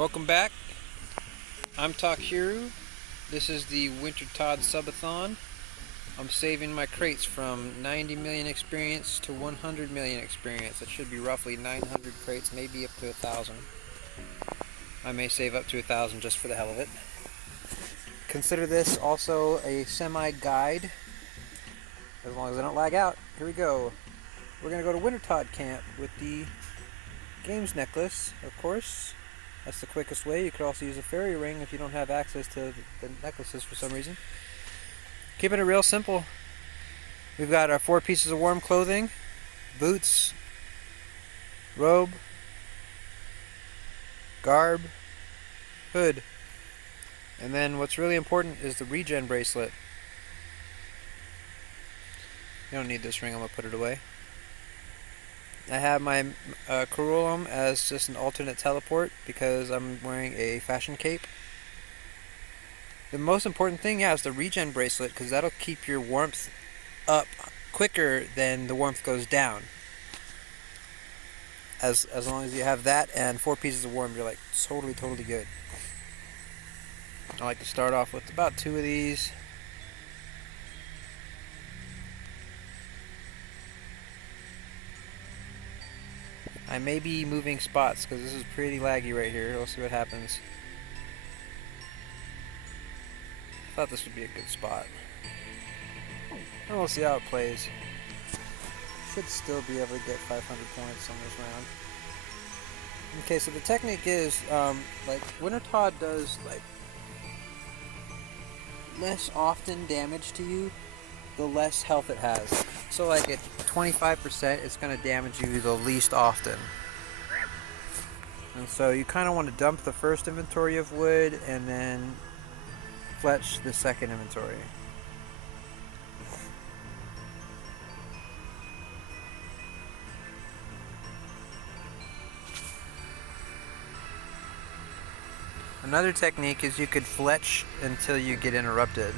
Welcome back. I'm Takiru. This is the Wintertodt Sub-a-thon. I'm saving my crates from 90 million experience to 100 million experience. That should be roughly 900 crates, maybe up to 1,000. I may save up to 1,000 just for the hell of it. Consider this also a semi-guide, as long as I don't lag out. Here we go. We're going to go to Wintertodt camp with the games necklace, of course. That's the quickest way. You could also use a fairy ring if you don't have access to the necklaces for some reason. Keeping it real simple. We've got our 4 pieces of warm clothing, boots, robe, garb, hood. And then what's really important is the regen bracelet. You don't need this ring, I'm going to put it away. I have my Corolum as just an alternate teleport because I'm wearing a fashion cape. The most important thing, is the regen bracelet, because that'll keep your warmth up quicker than the warmth goes down. As long as you have that and 4 pieces of warm, you're like totally good. I like to start off with about 2 of these. I may be moving spots because this is pretty laggy right here. We'll see what happens. I thought this would be a good spot. And we'll see how it plays. Should still be able to get 500 points on this round. Okay, so the technique is, like, Wintertodt does, like, less often damage to you, the less health it has. So, like, at 25%, it's going to damage you the least often. And so you kind of want to dump the first inventory of wood and then fletch the second inventory. Another technique is you could fletch until you get interrupted.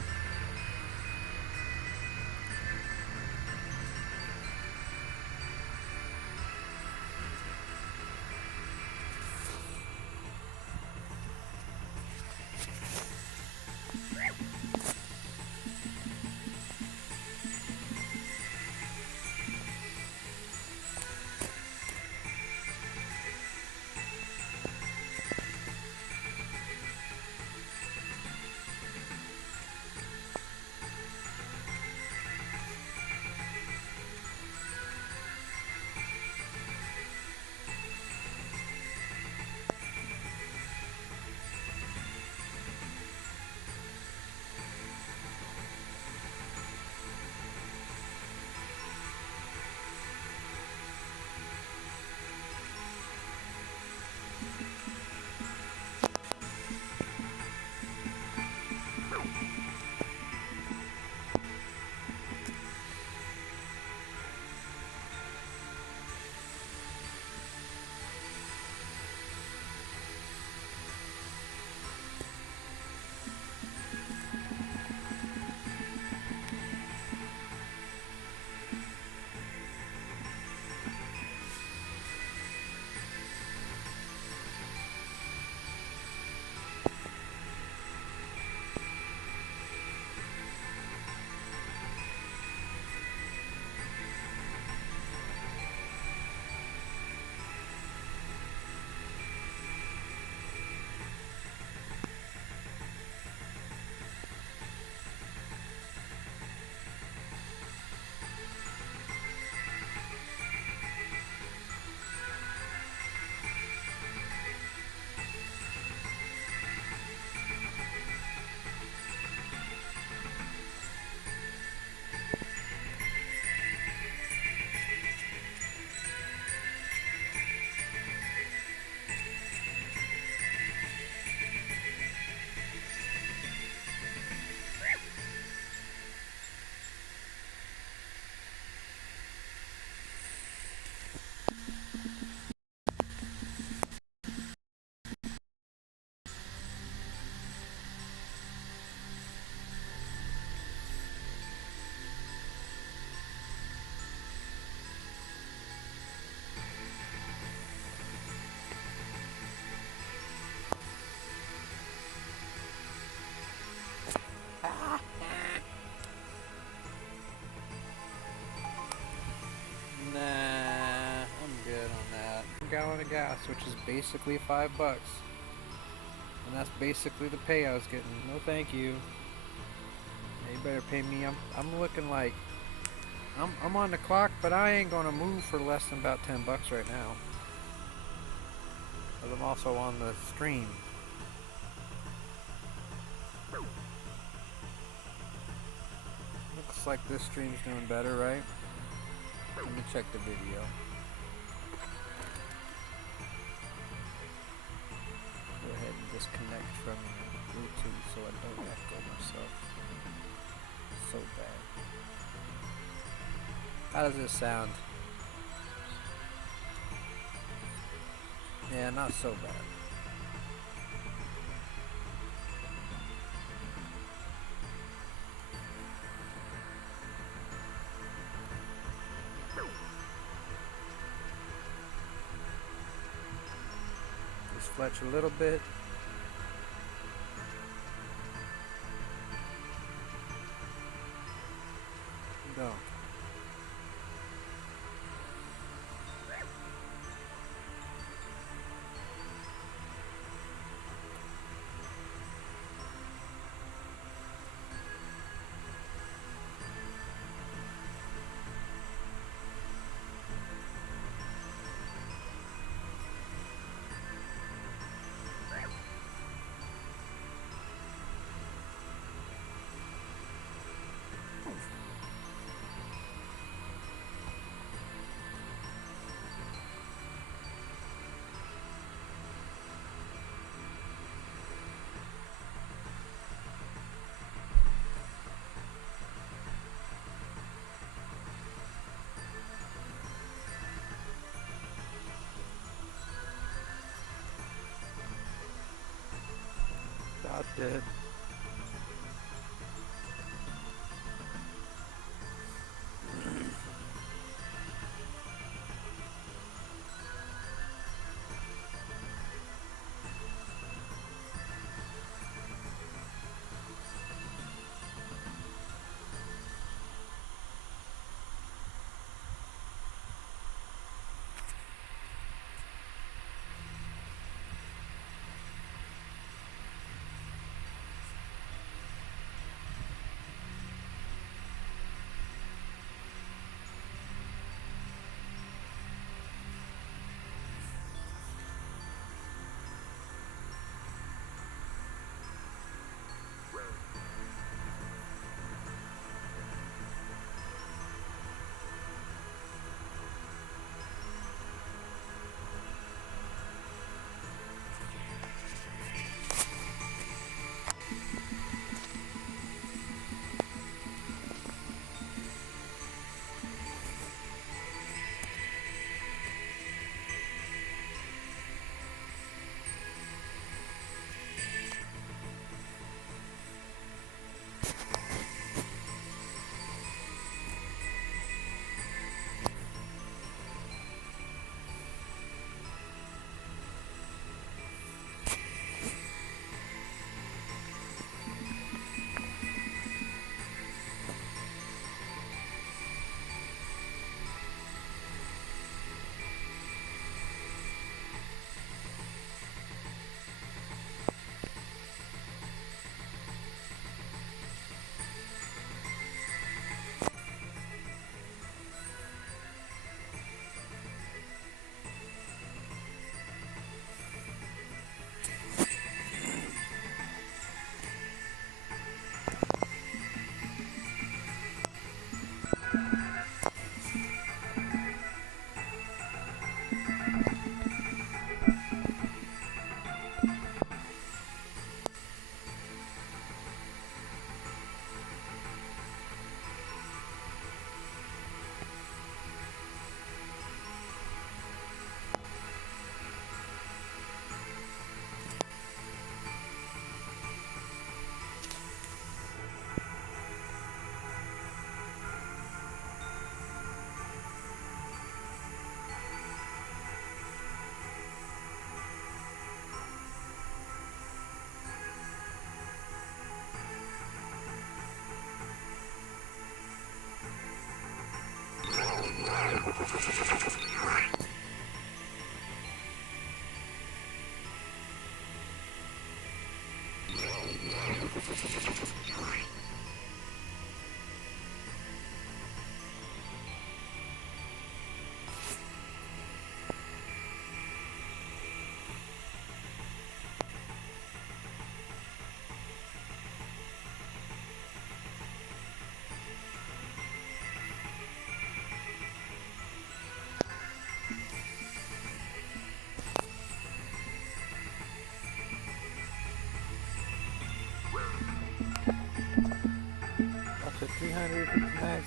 gallon of gas, which is basically $5. And that's basically the pay I was getting. No thank you. You better pay me. I'm looking like I'm on the clock, but I ain't gonna move for less than about $10 right now. But I'm also on the stream. Looks like this stream's doing better, right? Let me check the video. Go ahead and disconnect from Bluetooth so I don't echo myself so bad. How does this sound? Yeah, not so bad. Just fletch a little bit. Go. About dead.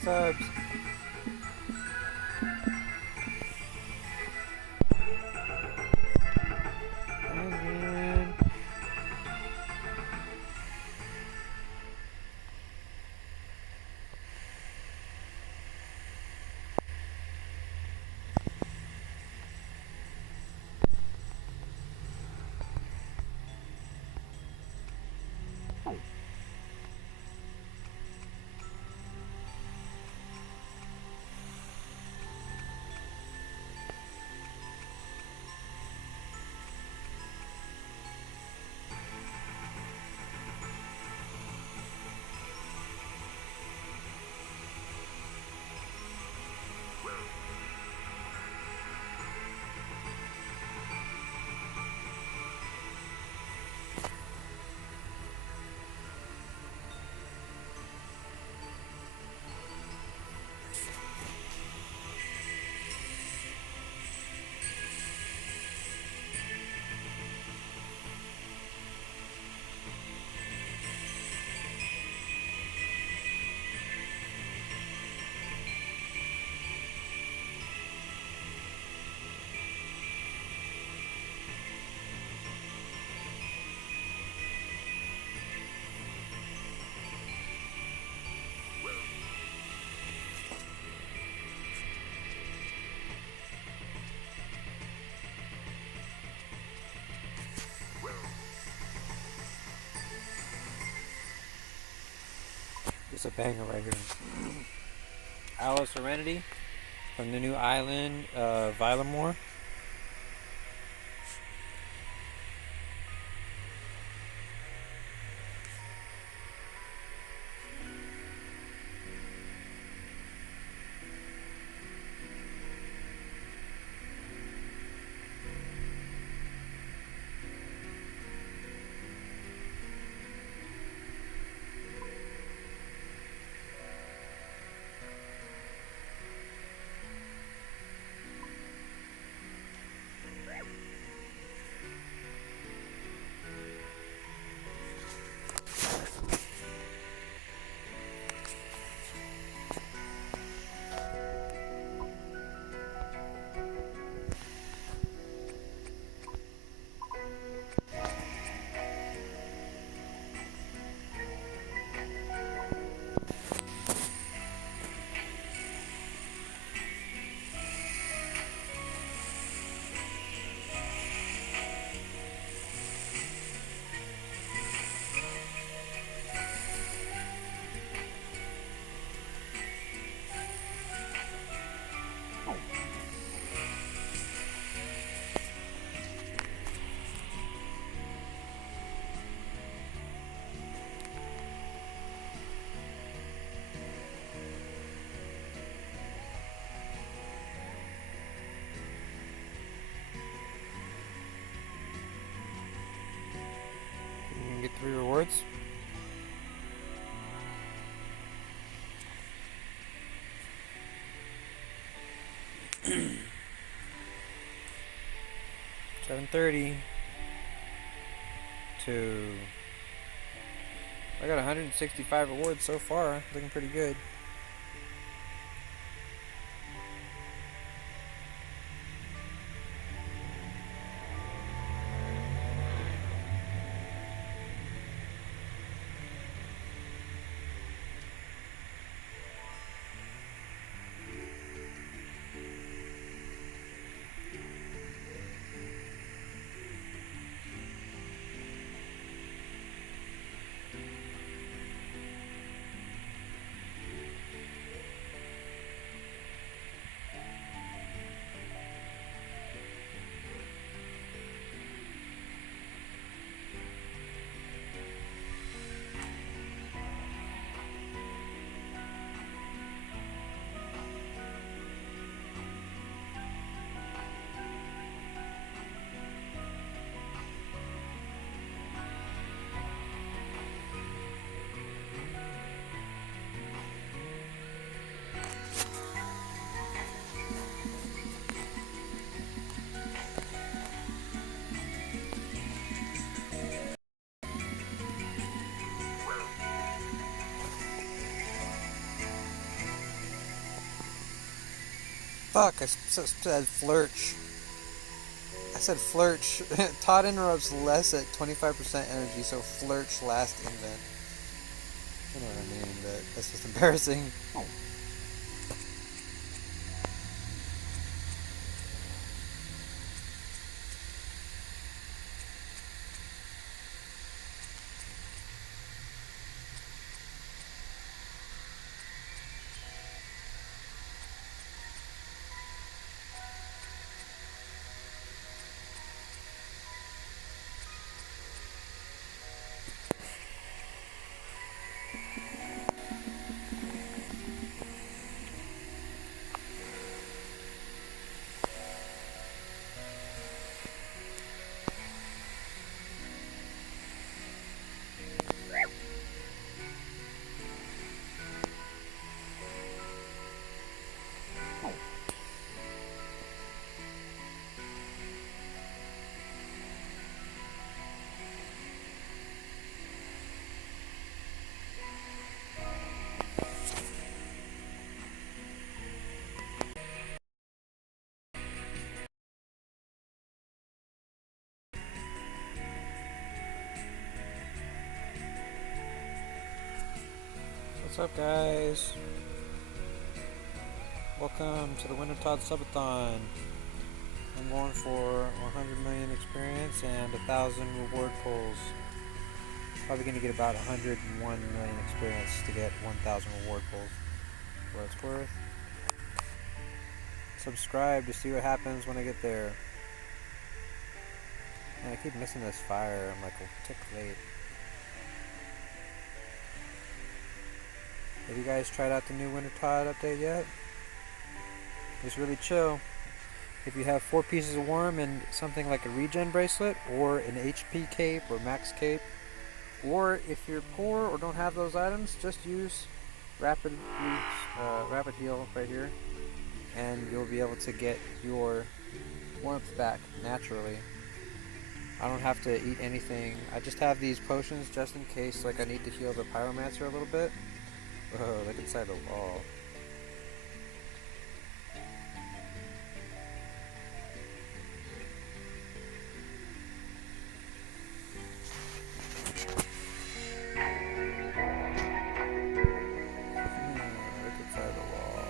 subs. Again. This is a banger right here. Owl of Serenity from the new island, Vilamore. Get 3 rewards. $730 to... I got 165 rewards so far, looking pretty good. Fuck, I said flirch. I said flirch. Todd interrupts less at 25% energy, so flirch last invent. You know what I mean, but that's just embarrassing. What's up, guys? Welcome to the Wintertodt Sub-a-thon. I'm going for 100 million experience and 1,000 reward pulls. Probably going to get about 101 million experience to get 1,000 reward pulls. For what it's worth. Subscribe to see what happens when I get there. Man, I keep missing this fire. I'm like a tick late. Have you guys tried out the new Wintertodt update yet? It's really chill. If you have 4 pieces of worm and something like a regen bracelet, or an HP cape or max cape, or if you're poor or don't have those items, just use rapid heal right here, and you'll be able to get your warmth back naturally. I don't have to eat anything. I just have these potions just in case, like I need to heal the pyromancer a little bit. Whoa, look inside the wall. Look inside the wall.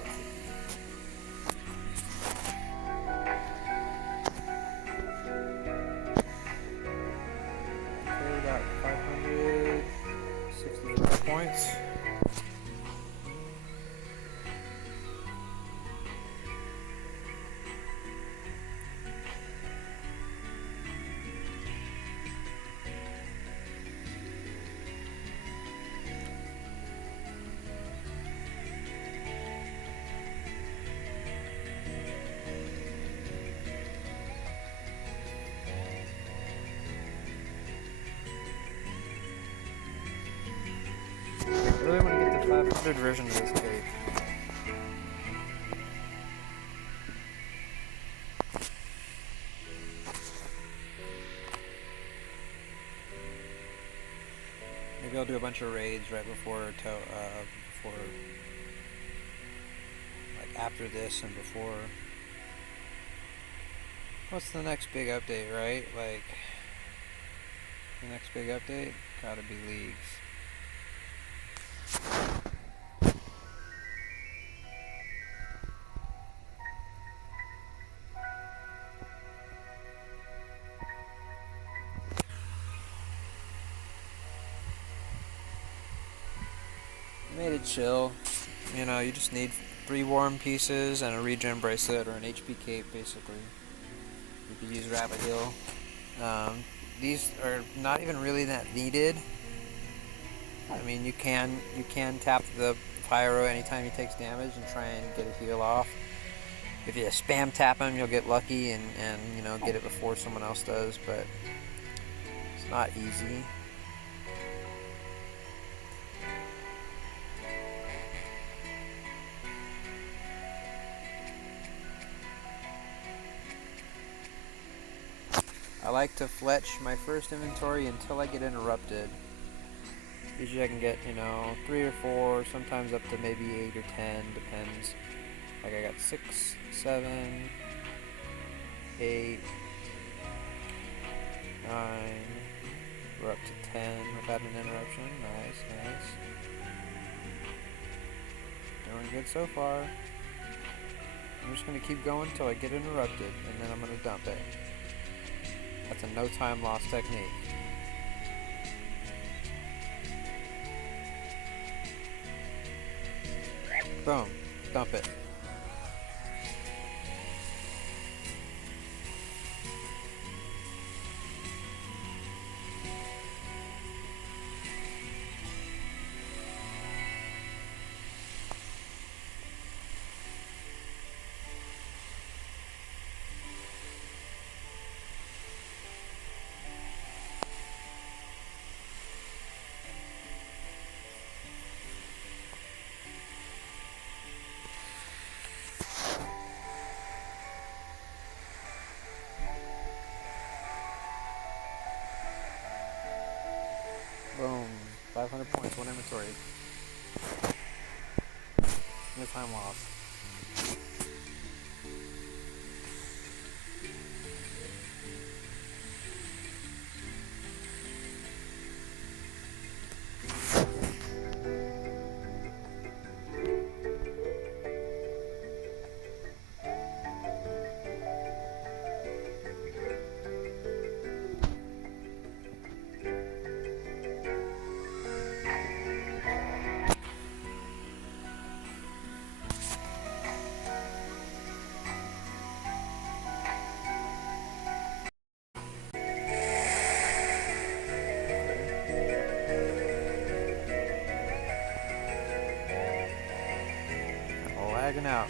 Okay, we got 565 points. I really want to get the 500 version of this cape. Maybe I'll do a bunch of raids right before, like after this and before. What's the next big update, right? Like, the next big update? Gotta be leagues. Made it chill. You know, you just need 3 warm pieces and a regen bracelet or an HP cape, basically. You could use rapid heal. These are not even really that needed. I mean, you can tap the pyro anytime he takes damage and try and get a heal off. If you spam tap him, you'll get lucky and you know, get it before someone else does, but it's not easy. I like to fletch my first inventory until I get interrupted. Usually I can get, you know, 3 or 4, sometimes up to maybe 8 or 10, depends. Like I got 6, 7, 8, 9. We're up to 10 without an interruption. Nice, nice. Doing good so far. I'm just going to keep going until I get interrupted, and then I'm going to dump it. That's a no time loss technique. Boom. Dump it. Boom. 500 points, 1 inventory. No time loss. Lagging out.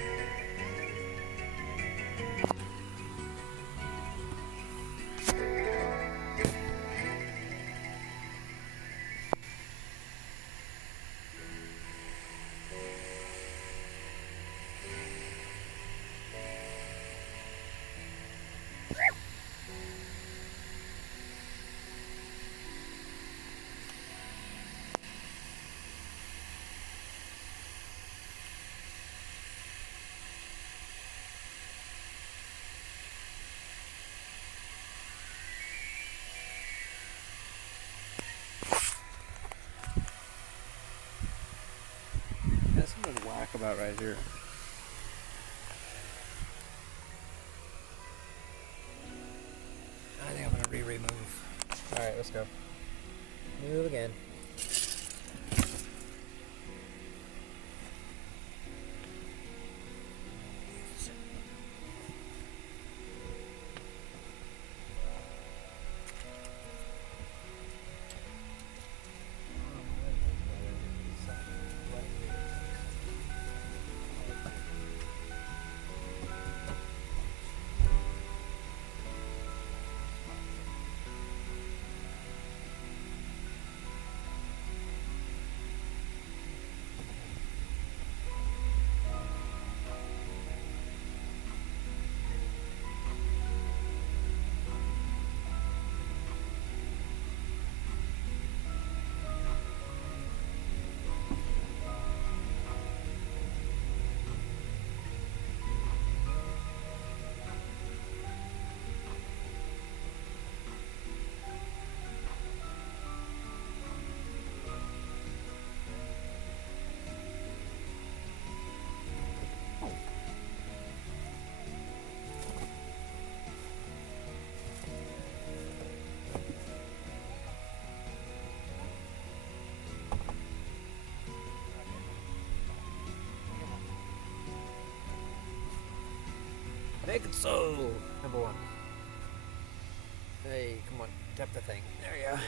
There's something whack about right here. I think I'm gonna remove. Alright, let's go. Move again. Make it so! Number 1. Hey, come on, tap the thing. There you go.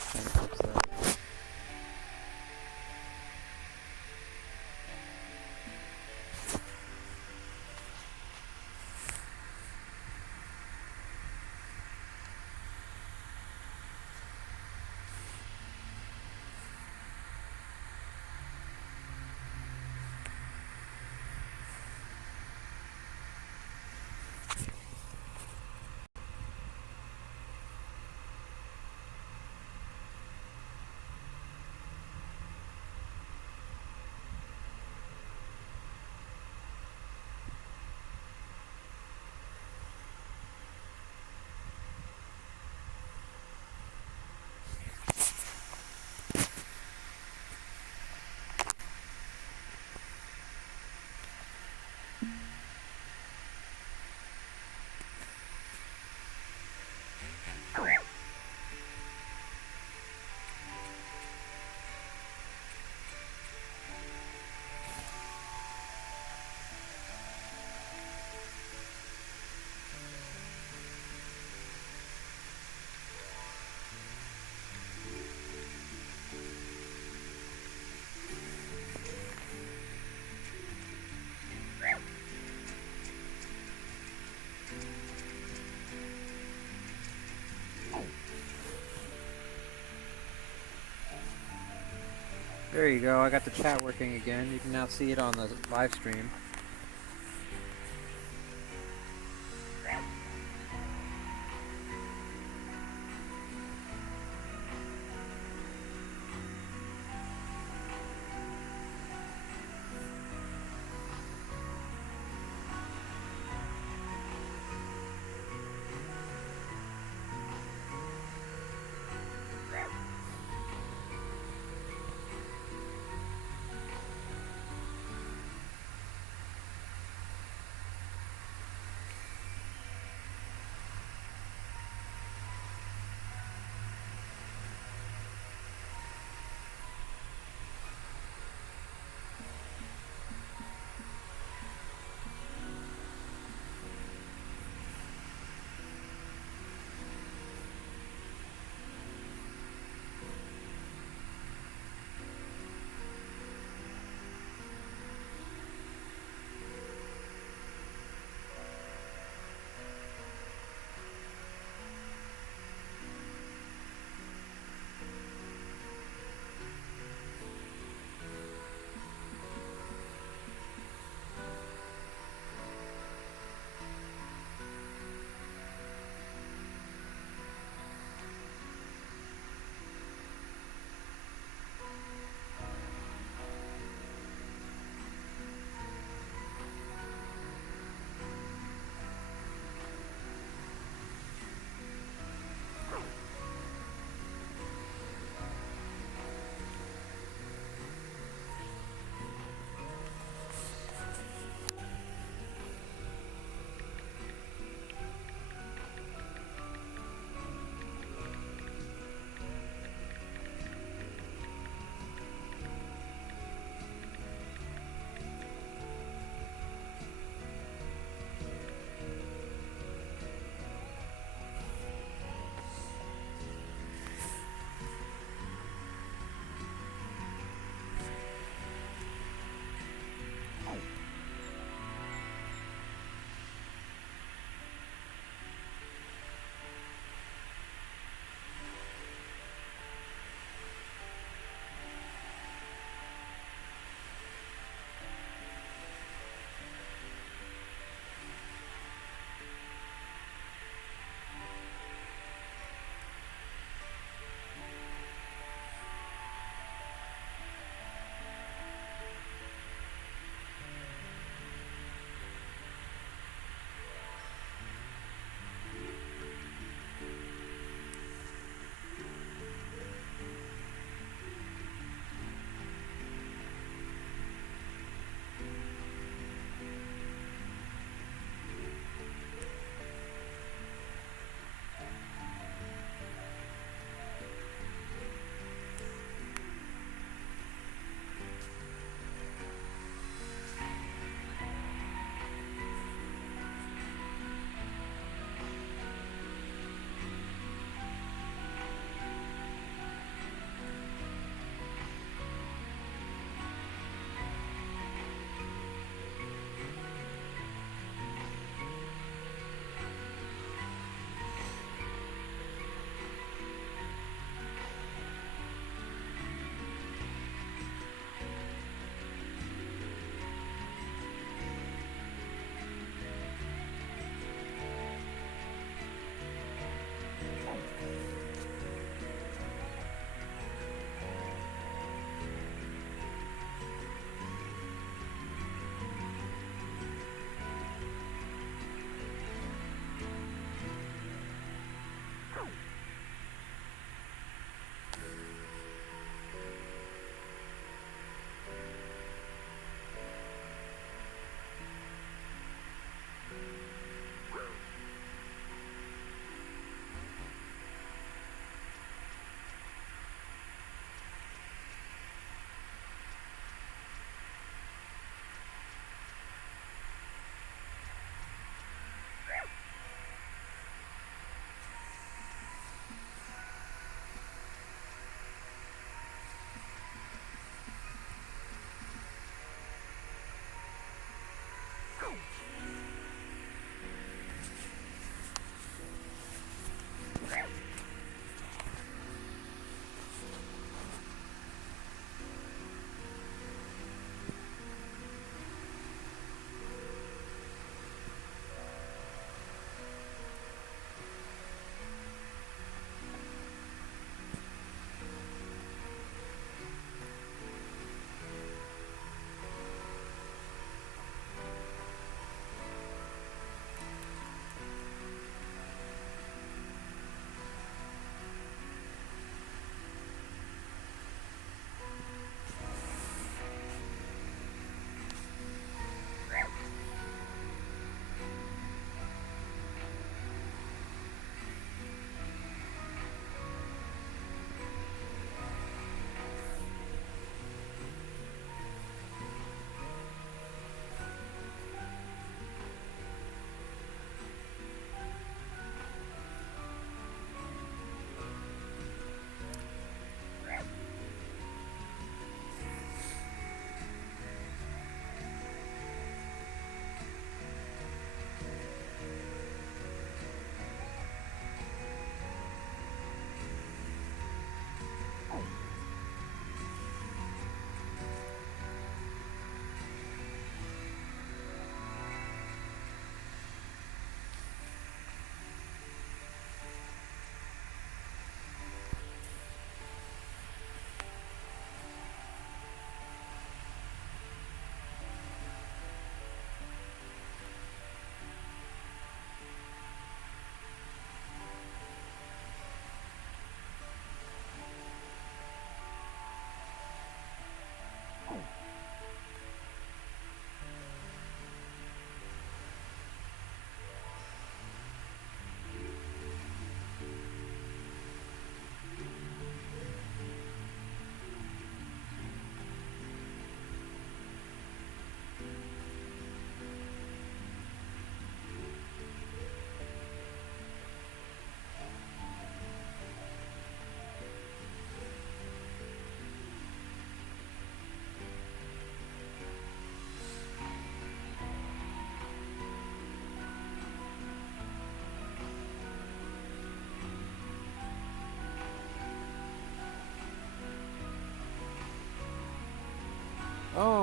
Trying to fix that. There you go, I got the chat working again. You can now see it on the live stream.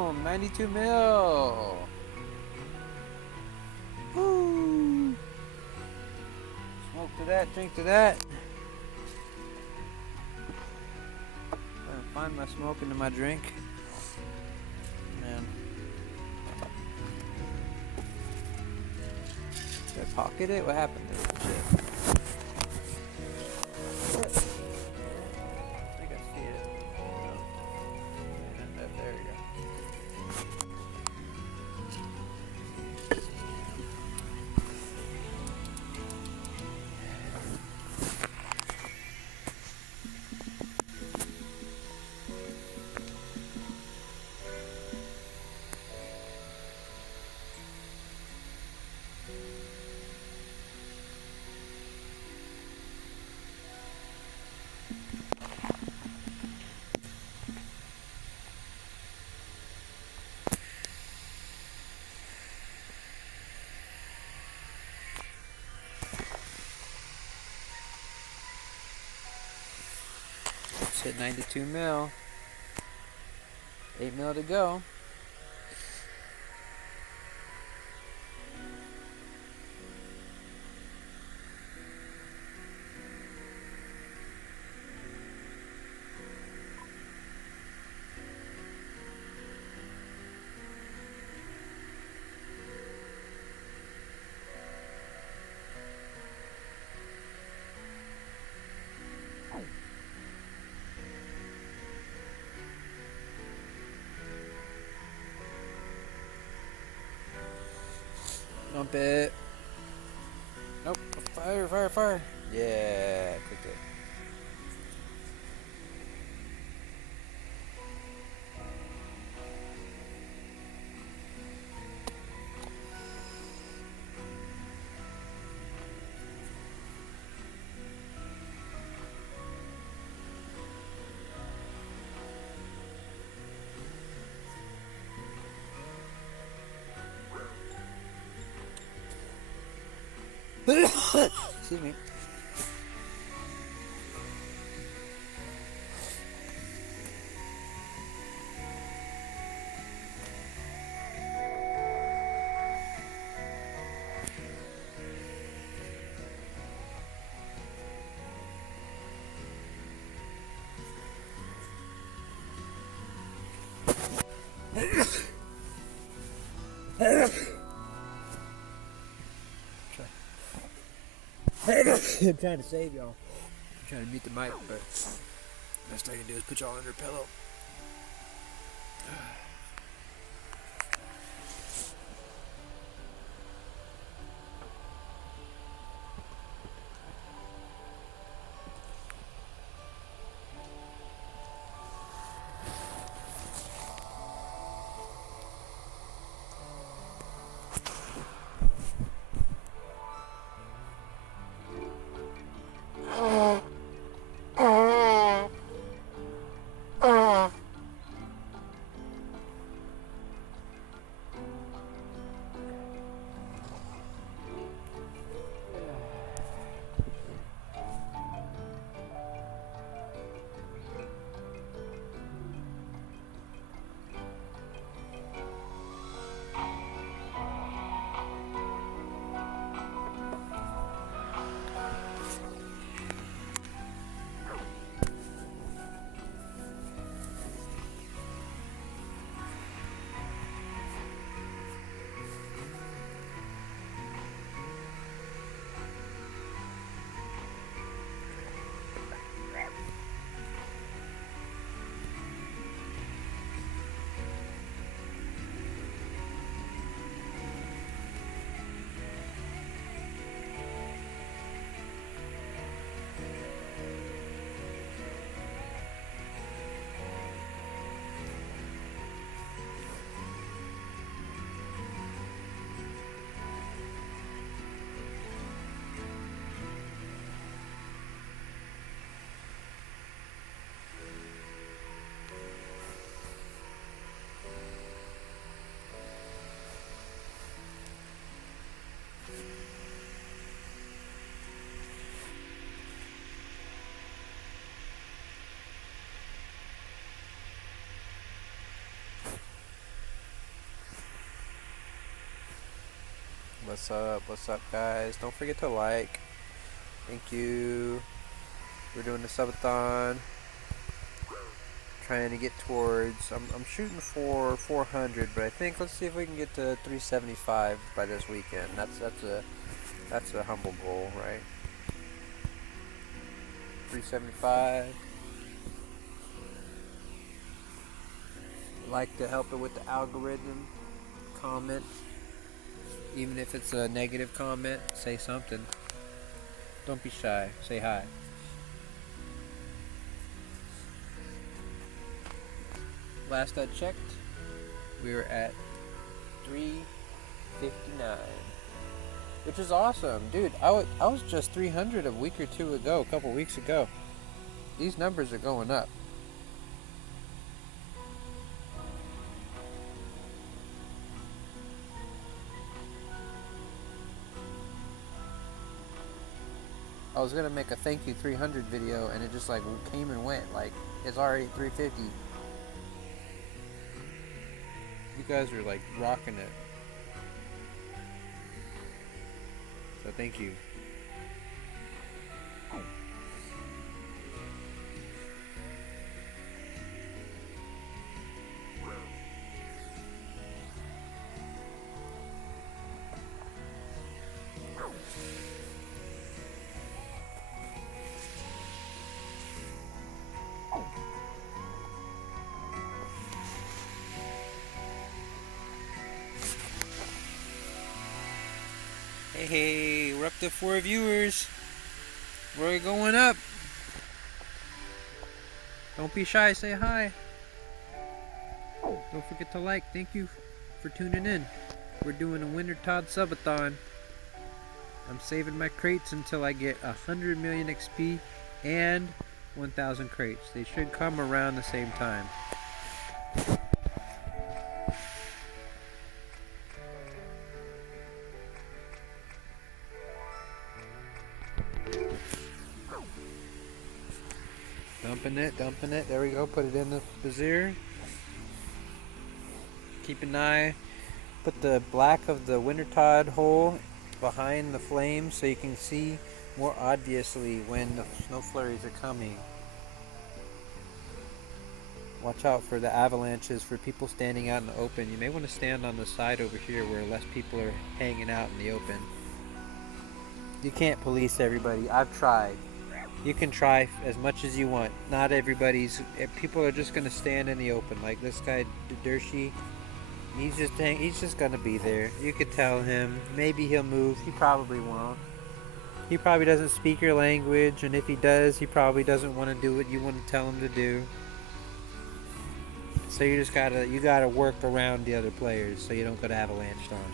Boom! 92 mil! Woo! Smoke to that, drink to that. Trying to find my smoke into my drink. Man. Did I pocket it? What happened to it? Shit. I think I see it. No. Yeah, there we go. Let's hit 92 mil. 8 mil to go. Dump it. Nope. Fire, fire, fire. Yeah, clicked it. Excuse me. I'm trying to save y'all. I'm trying to mute the mic, but best I can do is put y'all under a pillow. What's up, guys? Don't forget to like. Thank you. We're doing the subathon. Trying to get towards. I'm shooting for 400, but I think let's see if we can get to 375 by this weekend. That's a humble goal, right? 375. Like to help it with the algorithm. Comment, even if it's a negative comment. Say something. Don't be shy. Say hi. Last I checked, we were at 359, which is awesome, dude. I was just 300 a week or two ago, a couple weeks ago. These numbers are going up. I was gonna make a thank you 300 video, and it just like came and went. Like it's already 350. You guys are like rocking it. So thank you. Hey, we're up to 4 viewers. We're going up. Don't be shy, say hi. Don't forget to like. Thank you for tuning in. We're doing a Wintertodt Sub-a-thon. I'm saving my crates until I get 100 million XP and 1,000 crates. They should come around the same time. Dumping it. There we go. Put it in the brazier. Keep an eye. Put the black of the Wintertodt hole behind the flame so you can see more obviously when the snow flurries are coming. Watch out for the avalanches for people standing out in the open. You may want to stand on the side over here where less people are hanging out in the open. You can't police everybody. I've tried. You can try as much as you want. Not everybody's. People are just gonna stand in the open. Like this guy, Dershi. He's just gonna be there. You could tell him. Maybe he'll move. He probably won't. He probably doesn't speak your language, and if he does, he probably doesn't want to do what you want to tell him to do. So you gotta work around the other players so you don't get avalanched on.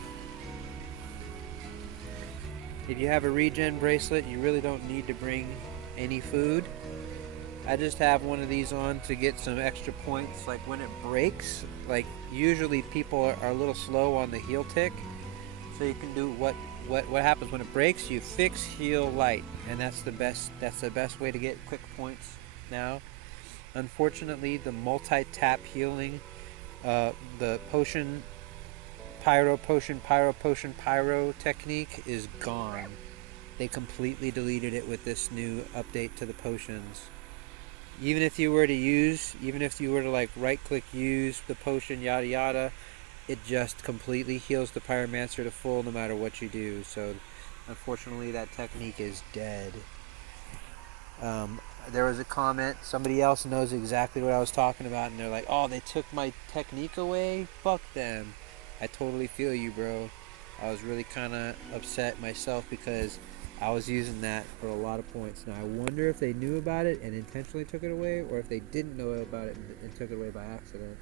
If you have a regen bracelet, you really don't need to bring any food. I just have one of these on to get some extra points. Like when it breaks, like usually people are a little slow on the heal tick, so you can do what happens when it breaks. You fix, heal, light, and that's the best way to get quick points now. Unfortunately, the multi-tap healing, the pyro technique is gone. They completely deleted it with this new update to the potions. Even if you were to like right click use the potion yada yada, it just completely heals the pyromancer to full no matter what you do. So unfortunately that technique is dead. There was a comment, somebody else knows exactly what I was talking about, and they're like, oh, they took my technique away? Fuck them. I totally feel you, bro. I was really kind of upset myself because I was using that for a lot of points. Now I wonder if they knew about it and intentionally took it away, or if they didn't know about it and took it away by accident.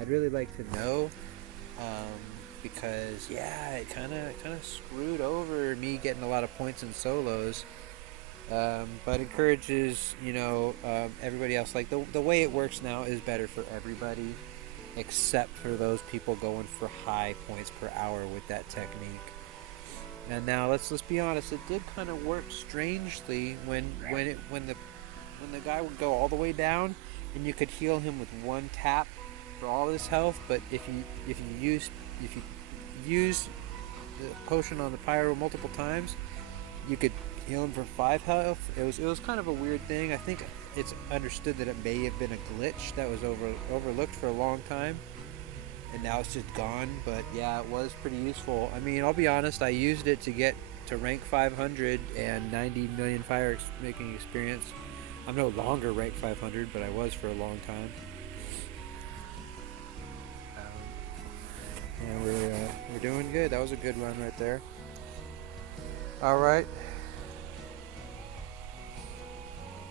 I'd really like to know, because yeah, it kind of screwed over me getting a lot of points in solos. But encourages, everybody else. Like the way it works now is better for everybody, except for those people going for high points per hour with that technique. And now let's be honest, it did kind of work strangely when the guy would go all the way down, and you could heal him with one tap for all his health. But if you use the potion on the pyro multiple times, you could heal him for 5 health. It was kind of a weird thing. I think it's understood that it may have been a glitch that was overlooked for a long time, and now it's just gone. But yeah, it was pretty useful. I mean, I'll be honest, I used it to get to rank 500 and 90 million making experience. I'm no longer rank 500, but I was for a long time. And we're doing good. That was a good run right there. All right.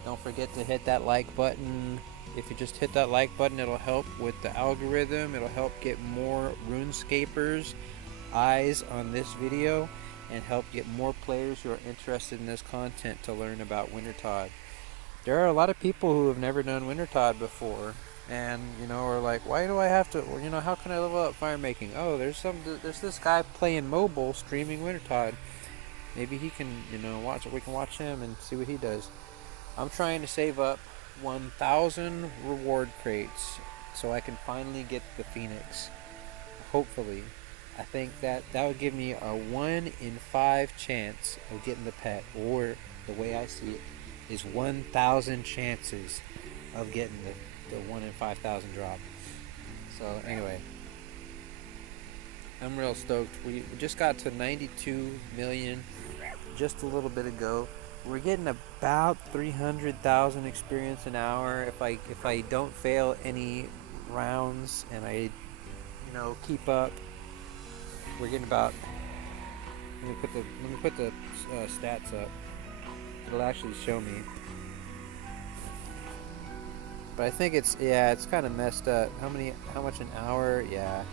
Don't forget to hit that like button. If you just hit that like button, it'll help with the algorithm. It'll help get more RuneScapers eyes on this video and help get more players who are interested in this content to learn about Wintertodt. There are a lot of people who have never done Wintertodt before, and are like, why do I have to, how can I level up firemaking? Oh, there's this guy playing mobile streaming Wintertodt. Maybe he can, we can watch him and see what he does. I'm trying to save up 1,000 reward crates so I can finally get the Phoenix. Hopefully. I think that would give me a 1 in 5 chance of getting the pet, or the way I see it is 1,000 chances of getting the 1 in 5,000 drop. So anyway, I'm real stoked. We just got to 92 million just a little bit ago. We're getting about 300,000 experience an hour if I don't fail any rounds and I keep up. We're getting about, let me put the stats up. It'll actually show me. But I think it's kind of messed up. How much an hour? Yeah,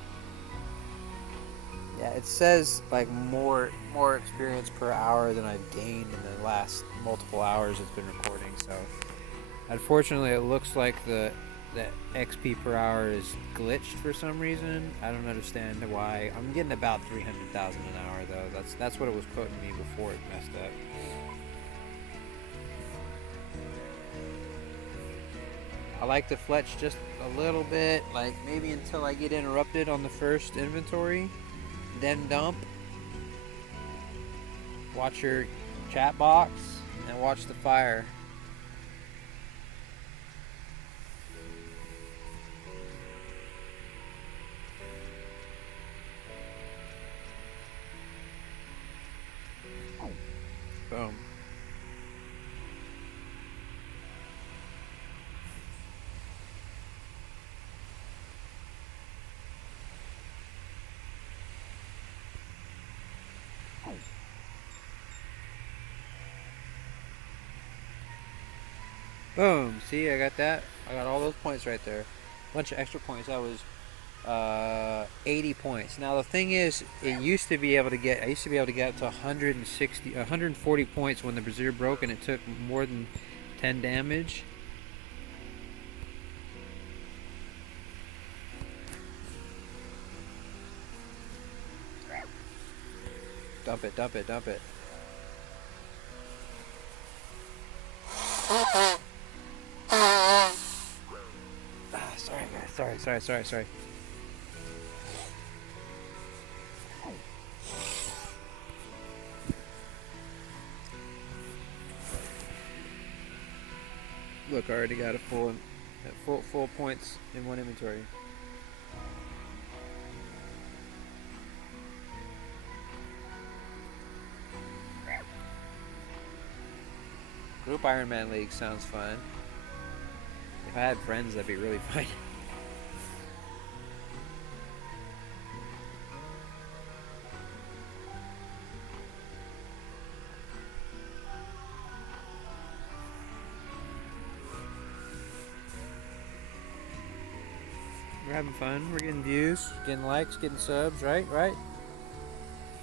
it says like more experience per hour than I've gained in the last multiple hours it's been recording. So unfortunately, it looks like the XP per hour is glitched for some reason. I don't understand why. I'm getting about 300,000 an hour though. That's what it was quoting me before it messed up. I like to fletch just a little bit, like maybe until I get interrupted on the first inventory, then dump. Watch your chat box and watch the fire. Boom. Boom. See, I got that. I got all those points right there. A bunch of extra points. That was 80 points. Now the thing is, I used to be able to get up to 140 points when the Brazier broke and it took more than 10 damage. Dump it, dump it, dump it. Sorry guys, sorry. Look, I already got a full points in one inventory. Group Iron Man League sounds fun. If I had friends, that'd be really fun. We're having fun. We're getting views, getting likes, getting subs. Right?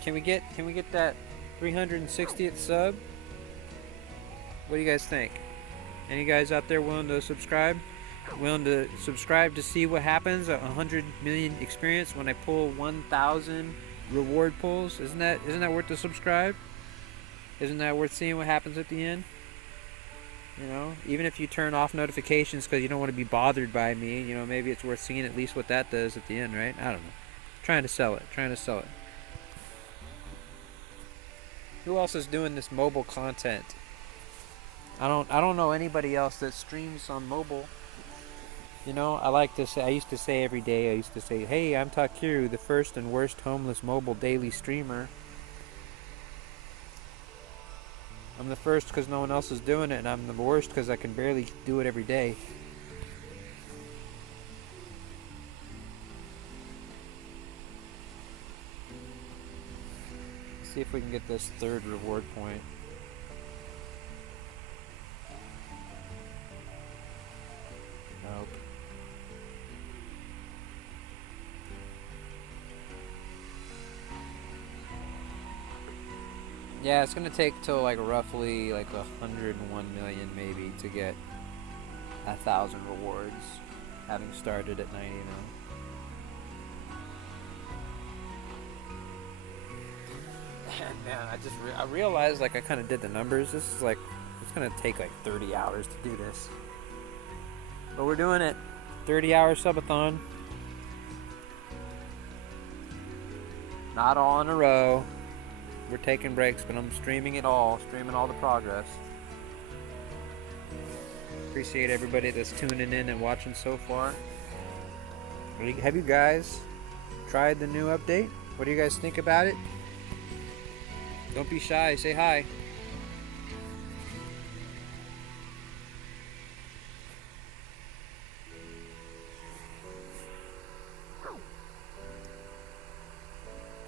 Can we get that 360th sub? What do you guys think? Any guys out there willing to subscribe? Willing to subscribe to see what happens at 100 million experience when I pull 1,000 reward pulls? Isn't that worth the subscribe? Isn't that worth seeing what happens at the end? Even if you turn off notifications because you don't want to be bothered by me, maybe it's worth seeing at least what that does at the end, right? I don't know. Trying to sell it. Who else is doing this mobile content? I don't know anybody else that streams on mobile. You know, I used to say every day, hey, I'm Takiru, the first and worst homeless mobile daily streamer. I'm the first because no one else is doing it, and I'm the worst because I can barely do it every day. Let's see if we can get this third reward point. Nope. Yeah, it's gonna take till like roughly like 101 million maybe to get 1,000 rewards, having started at 99. And man, I realized like I kind of did the numbers. This is like, it's gonna take like 30 hours to do this, but we're doing it. 30-hour subathon. Not all in a row. We're taking breaks, but I'm streaming all the progress. Appreciate everybody that's tuning in and watching so far. Have you guys tried the new update? What do you guys think about it? Don't be shy, say hi.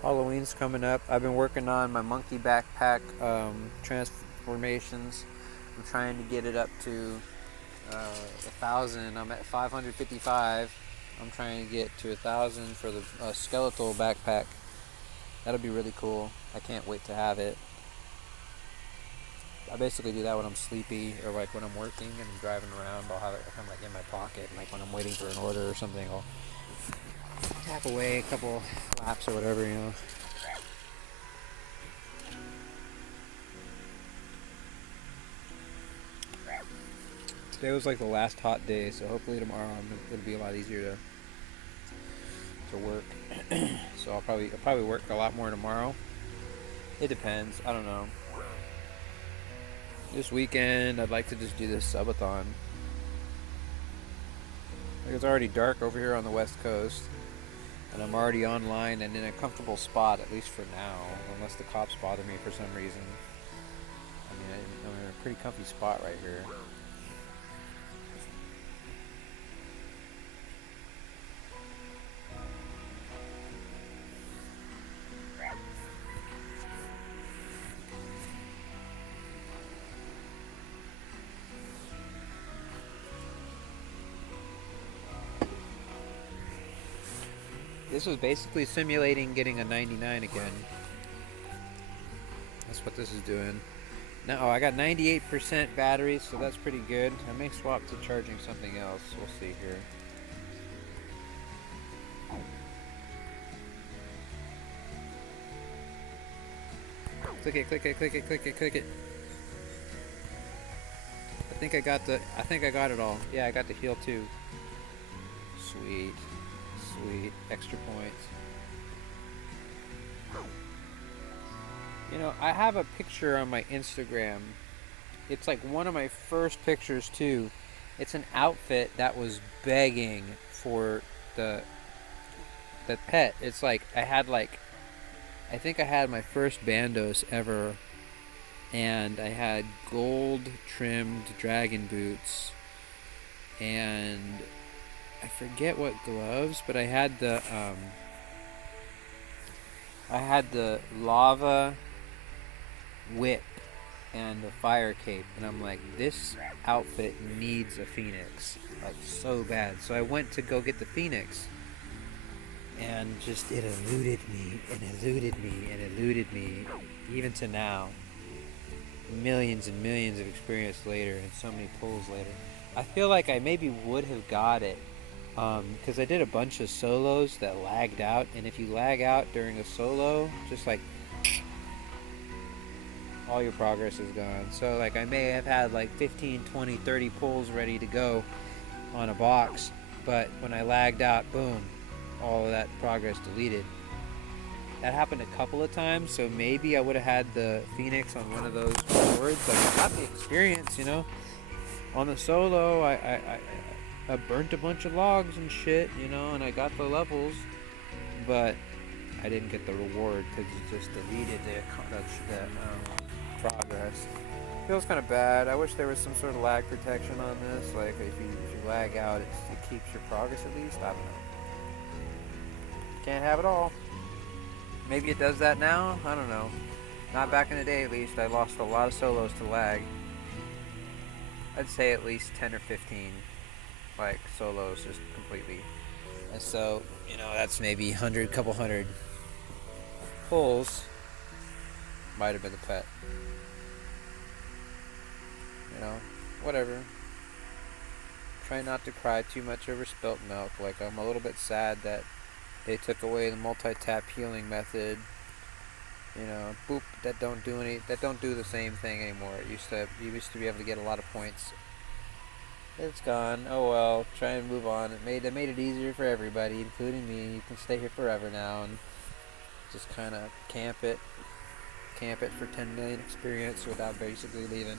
Halloween's coming up. I've been working on my monkey backpack transformations. I'm trying to get it up to 1,000. I'm at 555. I'm trying to get to 1,000 for the skeletal backpack. That'll be really cool. I can't wait to have it. I basically do that when I'm sleepy, or like when I'm working and I'm driving around. I'll have it kind of like in my pocket. Like when I'm waiting for an order or something, I'll tap away a couple laps or whatever, you know. Today was like the last hot day, so hopefully tomorrow it'll be a lot easier to work. So I'll probably work a lot more tomorrow. It depends. I don't know. This weekend I'd like to just do this subathon. Like, it's already dark over here on the west coast, and I'm already online and in a comfortable spot, at least for now, unless the cops bother me for some reason. I mean, I'm in a pretty comfy spot right here. This was basically simulating getting a 99 again. That's what this is doing. Now, I got 98% battery, so that's pretty good. I may swap to charging something else. We'll see here. Click it, click it, click it, click it, click it. I think I got it all. Yeah, I got the heal too. Sweet. Sweet. Extra points. You know, I have a picture on my Instagram. It's like one of my first pictures too. It's an outfit that was begging for the pet. It's like I think I had my first bandos ever, and I had gold trimmed dragon boots, and I forget what gloves, but I had the lava whip and the fire cape, and I'm like, this outfit needs a phoenix, like so bad. So I went to go get the phoenix, and just it eluded me and eluded me and eluded me, even to now, millions and millions of experience later and so many pulls later. I feel like I maybe would have got it, because I did a bunch of solos that lagged out, and if you lag out during a solo, just like all your progress is gone. So like I may have had like 15, 20, 30 pulls ready to go on a box, but when I lagged out, boom, all of that progress deleted. That happened a couple of times, so maybe I would have had the Phoenix on one of those rewards, but I got the experience, you know. On the solo, I burnt a bunch of logs and shit, you know, and I got the levels, but I didn't get the reward because it just deleted the progress. Feels kind of bad. I wish there was some sort of lag protection on this, like if you lag out, it keeps your progress at least. I don't know. Can't have it all. Maybe it does that now? I don't know. Not back in the day, at least. I lost a lot of solos to lag. I'd say at least 10 or 15, like, solos just completely. And so, you know, that's maybe couple hundred pulls. Might have been the pet. You know, whatever. Try not to cry too much over spilt milk. Like, I'm a little bit sad that they took away the multi-tap healing method. You know, boop, that don't do the same thing anymore. You used to be able to get a lot of points. It's gone. Oh well, try and move on. They made it easier for everybody, including me. You can stay here forever now and just kind of camp it for 10 million experience without basically leaving.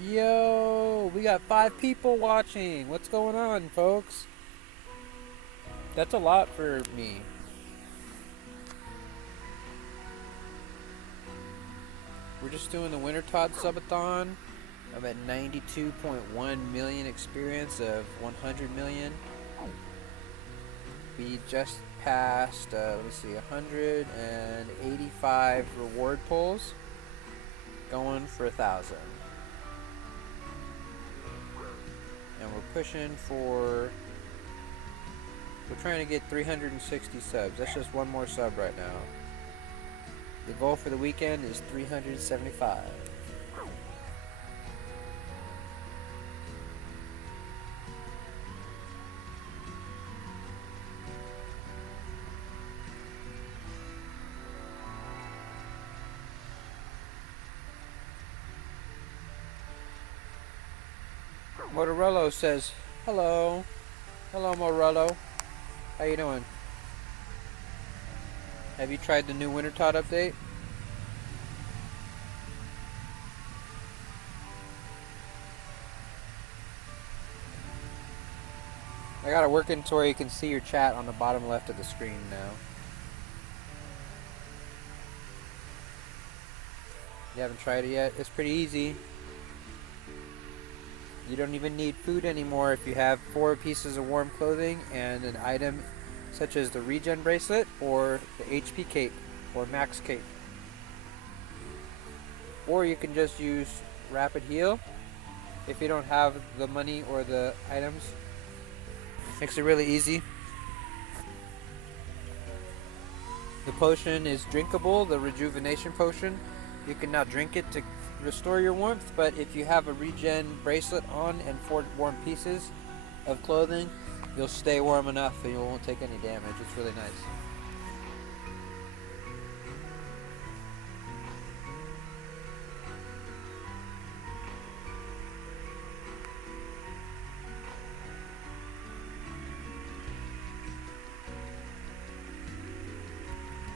Yo, we got 5 people watching. What's going on, folks? That's a lot for me. We're just doing the Wintertodt Sub-a-thon. I'm at 92.1 million experience of 100 million. We just passed, 185 reward pulls, going for 1,000. And we're trying to get 360 subs. That's just one more sub right now. The goal for the weekend is 375. Motorola says, hello. Hello, Motorola. How you doing? Have you tried the new Wintertodt update? I got it working to where you can see your chat on the bottom left of the screen now. You haven't tried it yet? It's pretty easy. You don't even need food anymore if you have 4 pieces of warm clothing and an item such as the regen bracelet or the HP cape or max cape. Or you can just use rapid heal if you don't have the money or the items. Makes it really easy. The potion is drinkable, the rejuvenation potion. You can now drink it to restore your warmth, but if you have a regen bracelet on and 4 warm pieces of clothing, you'll stay warm enough and you won't take any damage. It's really nice.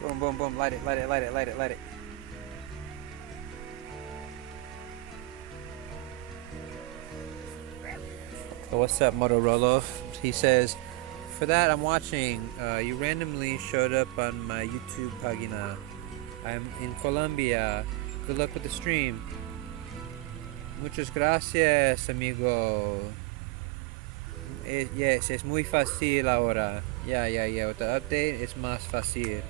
Boom, boom, boom, light it, light it, light it, light it, light it. So what's up, Motorola? He says, for that I'm watching. You randomly showed up on my YouTube pagina. I'm in Colombia. Good luck with the stream. Muchas gracias, amigo. Yes, es muy fácil ahora. Yeah. With the update, it's más fácil.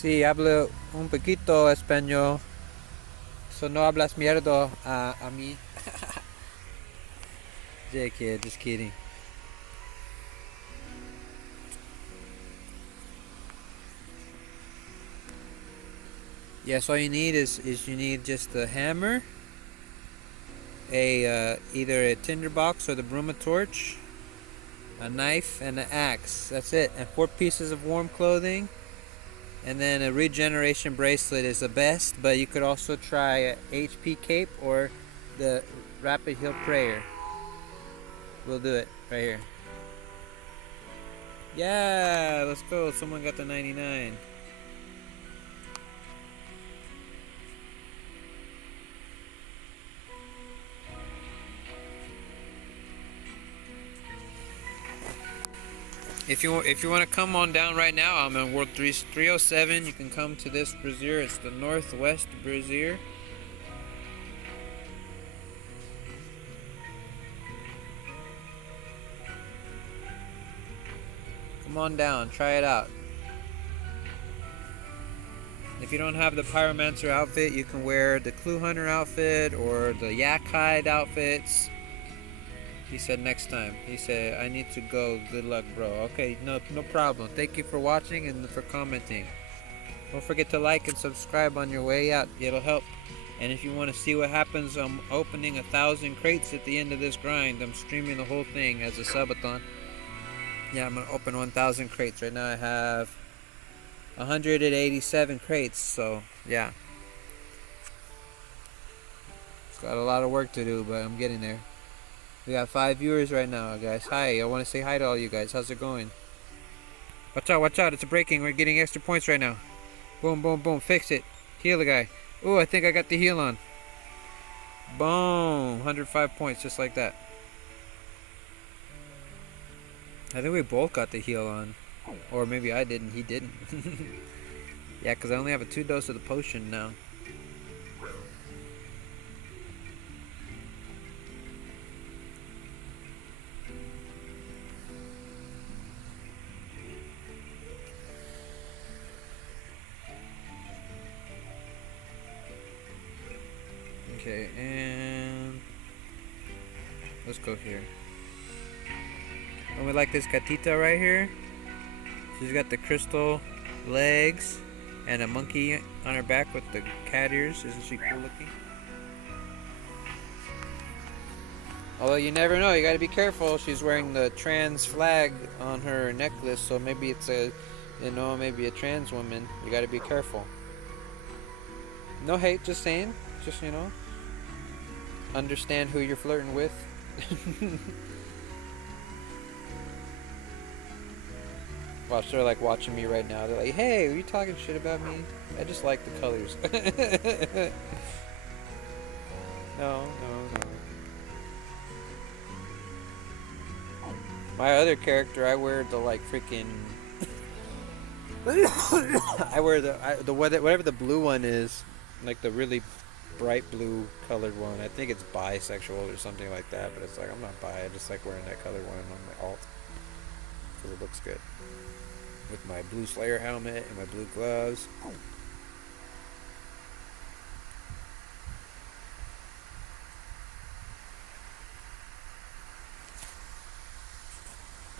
Sí, hablo un poquito español. So no hablas mierda a mí. Yeah, kid, just kidding. Yes, all you need is you need just a hammer, a either a tinderbox or the broom torch, a knife, and an axe. That's it. And 4 pieces of warm clothing. And then a regeneration bracelet is the best, but you could also try a HP cape or the rapid heal prayer. We'll do it right here. Yeah, let's go. Someone got the 99. If you want to come on down right now, I'm in World 307. You can come to this brazier. It's the Northwest brazier. Come on down, try it out. If you don't have the Pyromancer outfit, you can wear the Clue Hunter outfit or the Yak Hide outfits. He said next time. He said, I need to go. Good luck, bro. Okay, no problem. Thank you for watching and for commenting. Don't forget to like and subscribe on your way out. It'll help. And if you want to see what happens, I'm opening 1,000 crates at the end of this grind. I'm streaming the whole thing as a subathon. Yeah, I'm going to open 1,000 crates. Right now I have 187 crates. So, yeah. It's got a lot of work to do, but I'm getting there. We got 5 viewers right now, guys. Hi, I want to say hi to all you guys. How's it going? Watch out, it's breaking. We're getting extra points right now. Boom, boom, boom. Fix it. Heal the guy. Ooh, I think I got the heal on. Boom. 105 points, just like that. I think we both got the heal on. Or maybe I didn't, he didn't. Yeah, because I only have a 2 dose of the potion now. Okay, and let's go here. And we like this gatita right here. She's got the crystal legs and a monkey on her back with the cat ears. Isn't she cool looking? Although you never know, you gotta be careful. She's wearing the trans flag on her necklace, so maybe it's maybe a trans woman. You gotta be careful. No hate, just saying. Just, understand who you're flirting with. Watch, they're like watching me right now. They're like, hey, are you talking shit about me? I just like the colors. No. My other character, I wear the like freaking... I wear the whatever the blue one is. Like the really bright blue colored one. I think it's bisexual or something like that, but it's like, I'm not bi, I just like wearing that colored one on my alt because it looks good with my blue Slayer helmet and my blue gloves.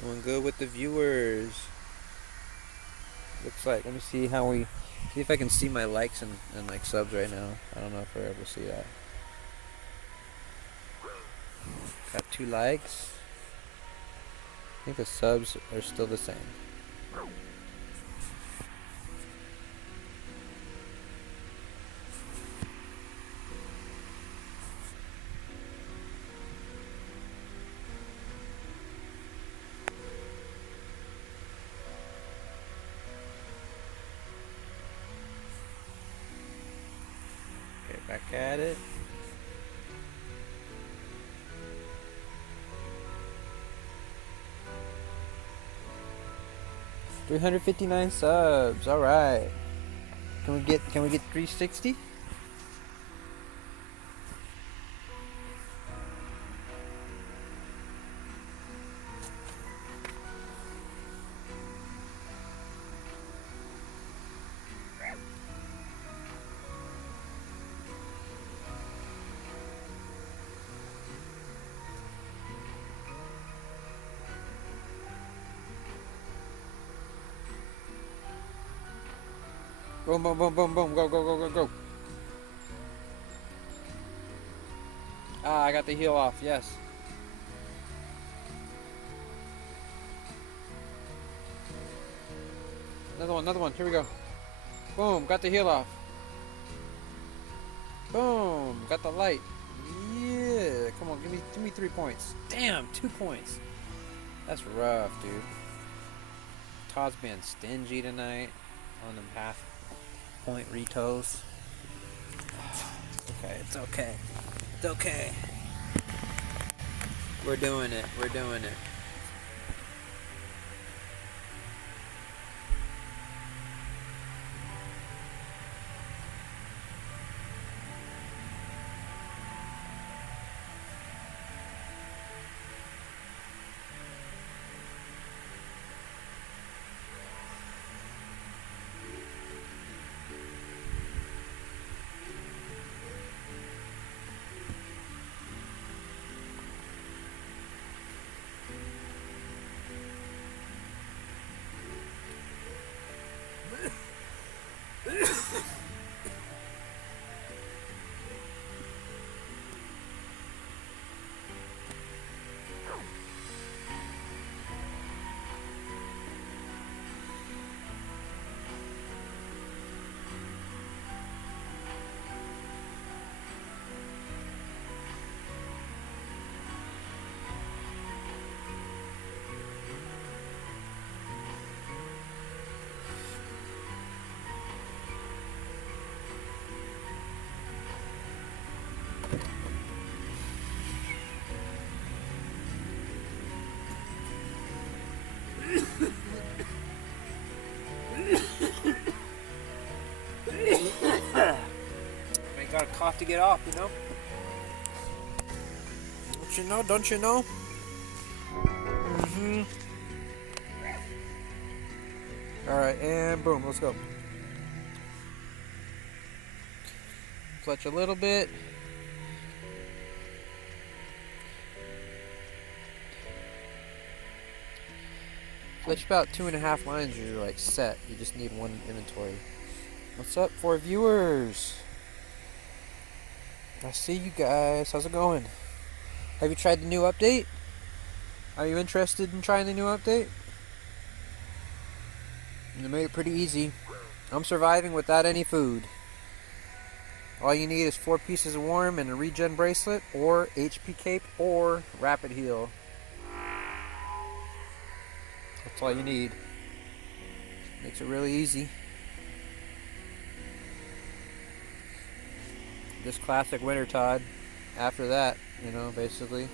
Doing good with the viewers. Looks like, let me see if I can see my likes and like subs right now. I don't know if we're able to see that. Got 2 likes. I think the subs are still the same. Okay, back at it. $359 subs. All right. Can we get 360? Boom, boom, boom, boom, boom. Go, go, go, go, go. Ah, I got the heal off. Yes. Another one, another one. Here we go. Boom, got the heal off. Boom, got the light. Yeah, come on, give me 3 points. Damn, 2 points. That's rough, dude. Todd's being stingy tonight on them half-point retos. Okay, it's okay. It's okay. We're doing it. We're doing it. Got a cough to get off, you know? Don't you know? Don't you know? Mm-hmm. Alright, and boom, let's go. Fletch a little bit. Fletch about 2.5 lines, you're like set. You just need 1 inventory. What's up, 4 viewers? I see you guys. How's it going? Have you tried the new update? Are you interested in trying the new update? They made it pretty easy. I'm surviving without any food. All you need is 4 pieces of worm and a regen bracelet, or HP cape, or rapid heal. That's all you need. Makes it really easy. Just classic Wintertodt. After that, you know, basically.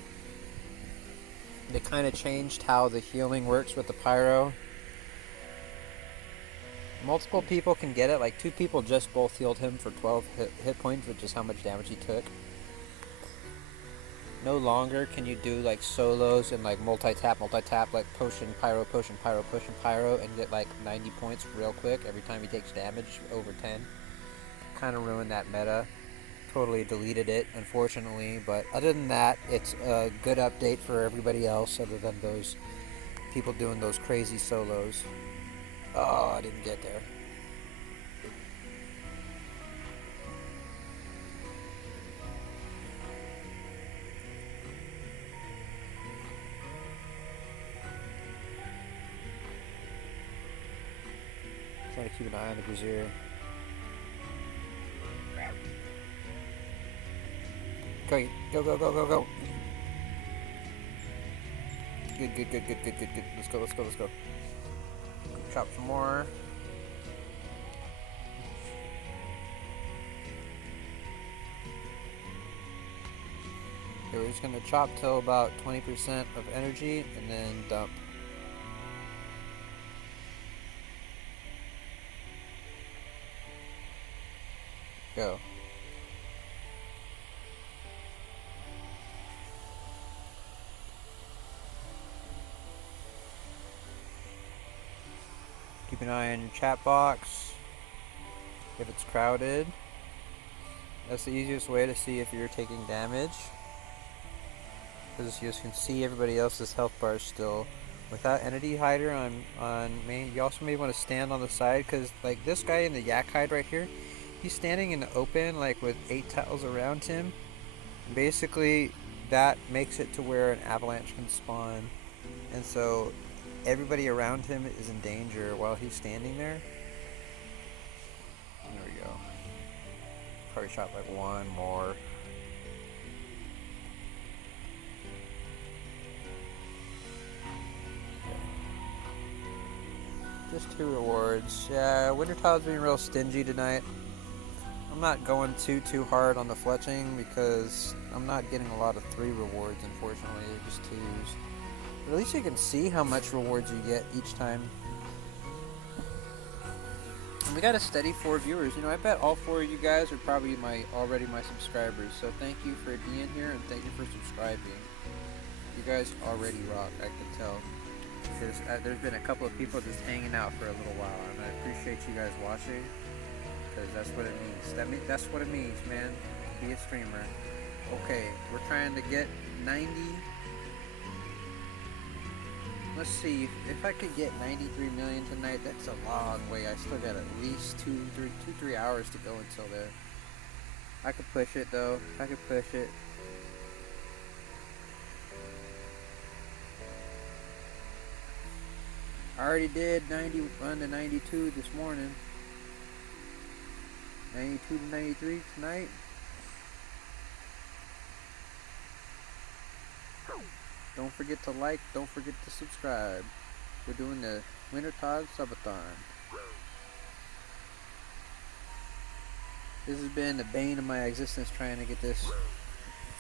They kind of changed how the healing works with the pyro. Multiple people can get it, like 2 people just both healed him for 12 hit points, which is how much damage he took. No longer can you do like solos and like multi-tap, like potion, pyro, potion, pyro, potion, pyro, and get like 90 points real quick every time he takes damage over 10. Kind of ruined that meta. Totally deleted it, unfortunately, but other than that, it's a good update for everybody else other than those people doing those crazy solos. Oh, I didn't get there. Trying to keep an eye on the brazier. Okay, go, go, go, go, go. Good, good, good, good, good, good, good. Let's go, let's go, let's go. Chop some more. Okay, we're just gonna chop till about 20% of energy and then dump. Go. Keep an eye on your chat box if it's crowded. That's the easiest way to see if you're taking damage, because you can see everybody else's health bars still without entity hider on main. You also may want to stand on the side, because like this guy in the yak hide right here, he's standing in the open like with 8 tiles around him. Basically, that makes it to where an avalanche can spawn, and so everybody around him is in danger while he's standing there. There we go. Probably shot like one more. Just 2 rewards. Yeah, Wintertodd's being real stingy tonight. I'm not going too hard on the fletching because I'm not getting a lot of 3 rewards, unfortunately. They're just 2s. But at least you can see how much rewards you get each time. And we got a steady 4 viewers. You know, I bet all 4 of you guys are probably already my subscribers. So thank you for being here, and thank you for subscribing. You guys already rock, I can tell. There's been a couple of people just hanging out for a little while, and I appreciate you guys watching, because that's what it means. That's what it means, man. Be a streamer. Okay, we're trying to get 90. Let's see if I could get 93 million tonight. That's a long way. I still got at least 3 hours to go until there. I could push it though. I could push it. I already did 91 to 92 this morning. 92 to 93 tonight. Don't forget to like, don't forget to subscribe. We're doing the Wintertodt Sub-a-thon. This has been the bane of my existence trying to get this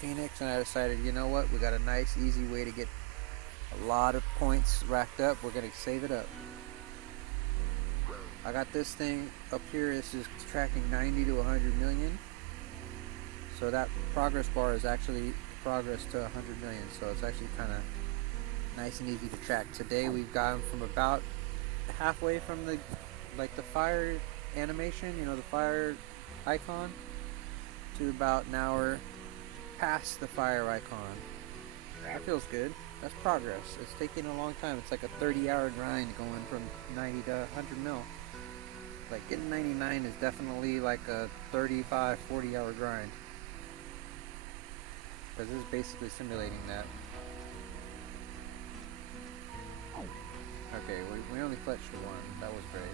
Phoenix, and I decided, you know what, we got a nice easy way to get a lot of points racked up. We're gonna save it up. I got this thing up here. This is tracking 90 to 100 million. So that progress bar is actually progress to 100 million. So it's actually kind of nice and easy to track. Today we've gone from about halfway from the fire animation, you know, the fire icon, to about an hour past the fire icon. That feels good. That's progress. It's taking a long time. It's like a 30-hour grind going from 90 to 100 mil. Like getting 99 is definitely like a 35, 40-hour grind. Because this is basically simulating that. Okay, we only fletched 1. That was great.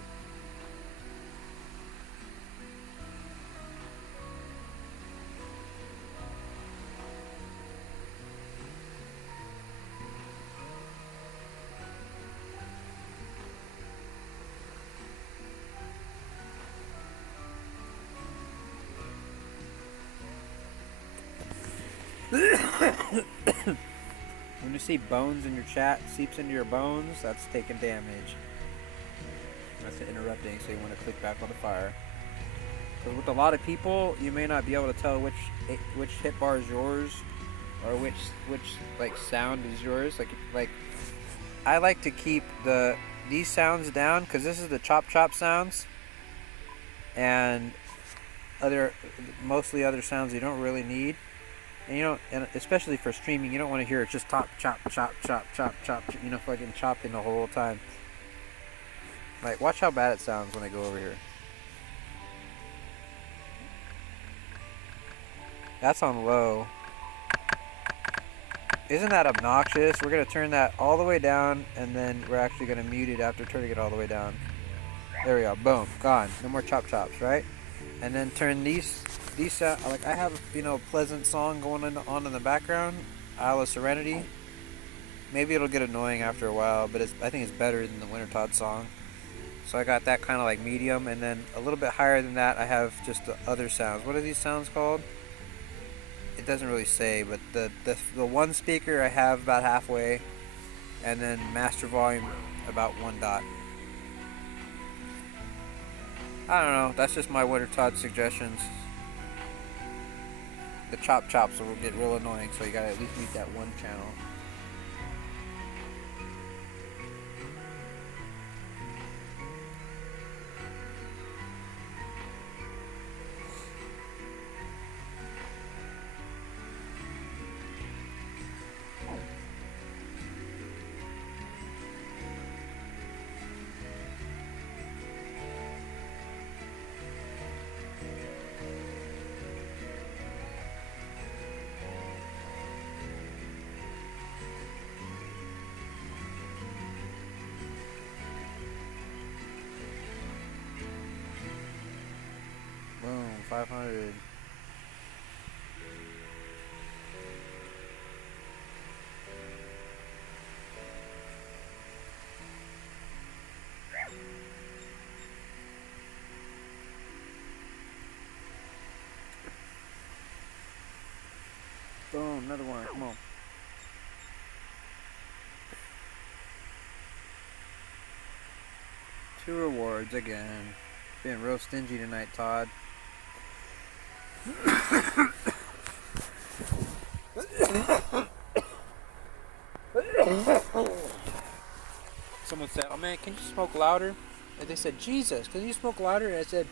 When you see bones in your chat seeps into your bones, that's taking damage. That's interrupting, so you want to click back on the fire. Because with a lot of people, you may not be able to tell which hit bar is yours, or which like sound is yours. Like I like to keep these sounds down, because this is the chop sounds, and mostly other sounds you don't really need. And you know, and especially for streaming, you don't want to hear it just chop, you know, fucking chopping the whole time. Like, watch how bad it sounds when I go over here. That's on low. Isn't that obnoxious? We're going to turn that all the way down, and then we're actually going to mute it after turning it all the way down. There we go. Boom. Gone. No more chops, right? And then turn these like I have, you know, a pleasant song going on in the background, Isle of Serenity. Maybe it'll get annoying after a while, but I think it's better than the Wintertodt song. So I got that kind of like medium, and then a little bit higher than that I have just the other sounds. What are these sounds called? It doesn't really say, but the one speaker I have about halfway, and then master volume about 1 dot. I don't know, that's just my Wintertodt suggestions. The chops will get real annoying, so you gotta at least mute that one channel. 500. Boom, another one, come on. Two rewards again. Being real stingy tonight, Todd. Someone said, "Oh man, can you smoke louder?" And they said, "Jesus, can you smoke louder?" And I said,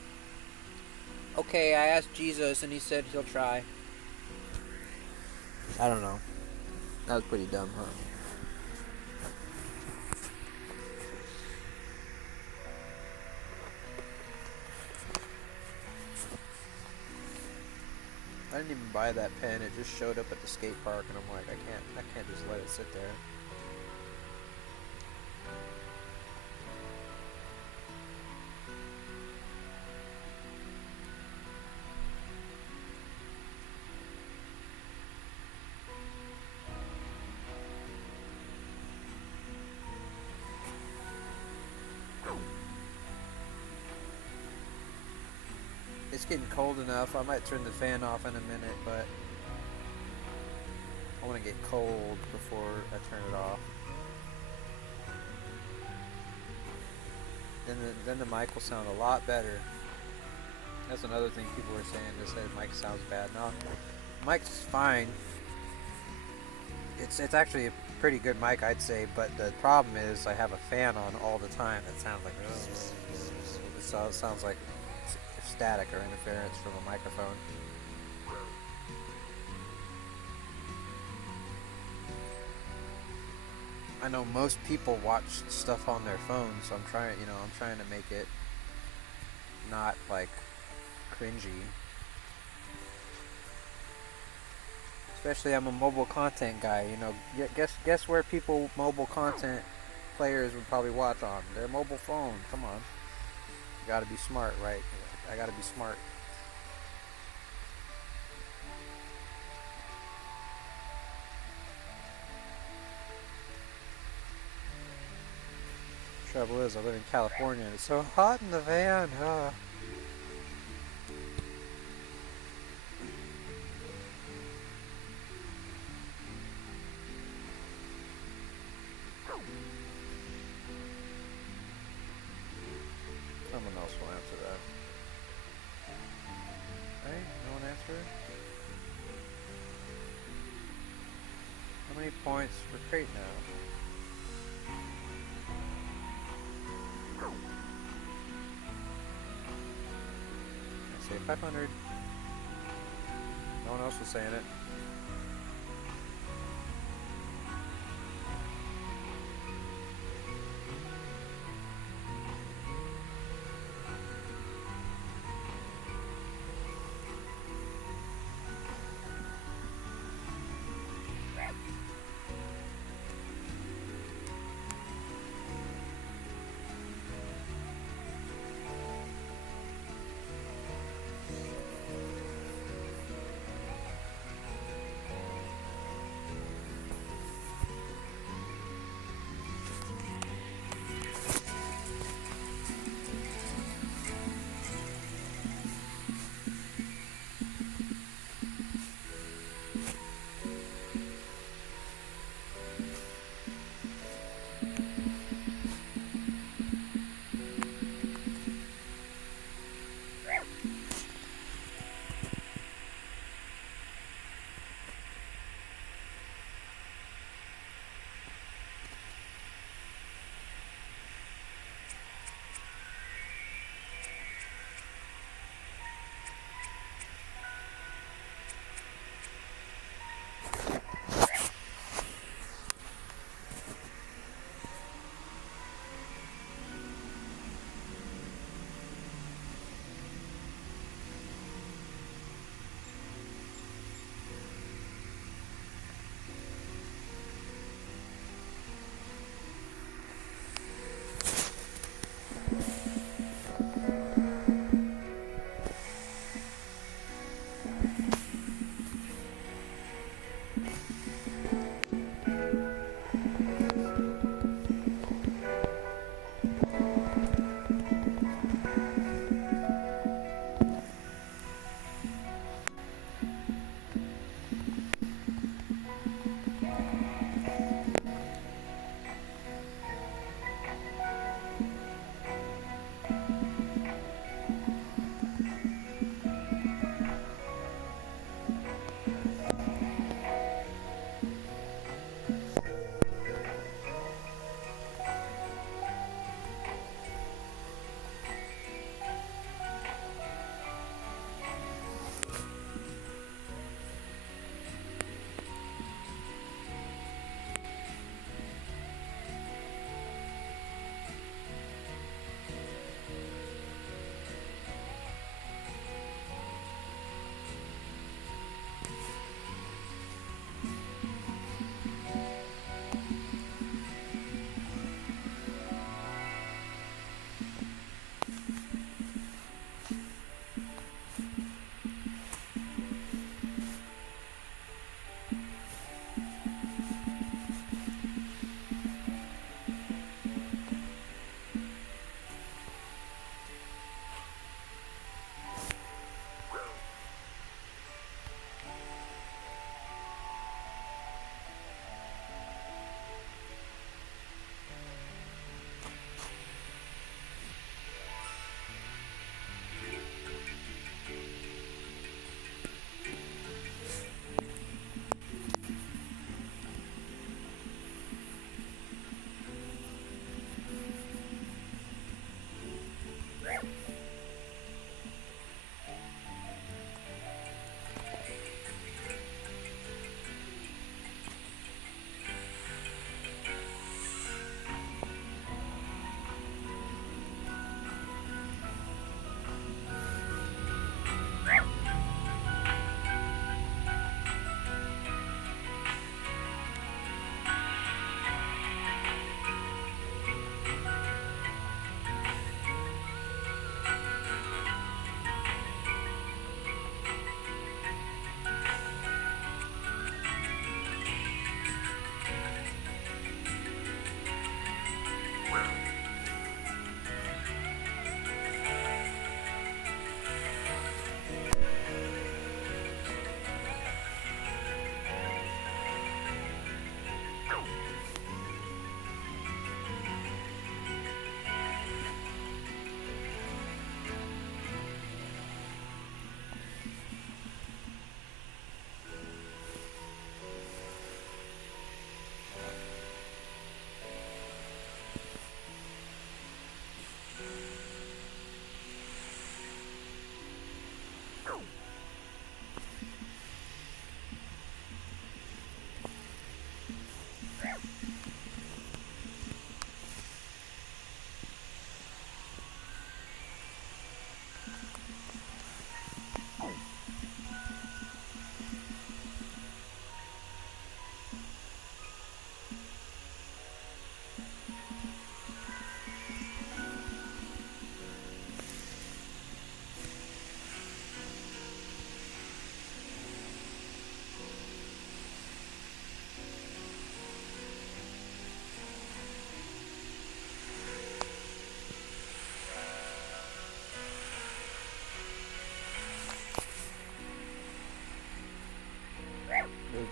"Okay, I asked Jesus and he said he'll try." I don't know. That was pretty dumb, huh? I didn't even buy that pen. It just showed up at the skate park, and I'm like, I can't just let it sit there. It's getting cold enough. I might turn the fan off in a minute, but I want to get cold before I turn it off. Then the mic will sound a lot better. That's another thing people were saying. They said mic sounds bad. No, mic's fine. It's actually a pretty good mic, I'd say. But the problem is I have a fan on all the time. It sounds like it sounds like static or interference from a microphone. I know most people watch stuff on their phones, so I'm trying to make it not like cringy. Especially I'm a mobile content guy, guess where mobile content players would probably watch on their mobile phone. Come on. You gotta be smart, right? I gotta be smart. Trouble is, I live in California and it's so hot in the van. Someone else will answer that. Right? No one answered? How many points for crate now? I say 500. No one else was saying it.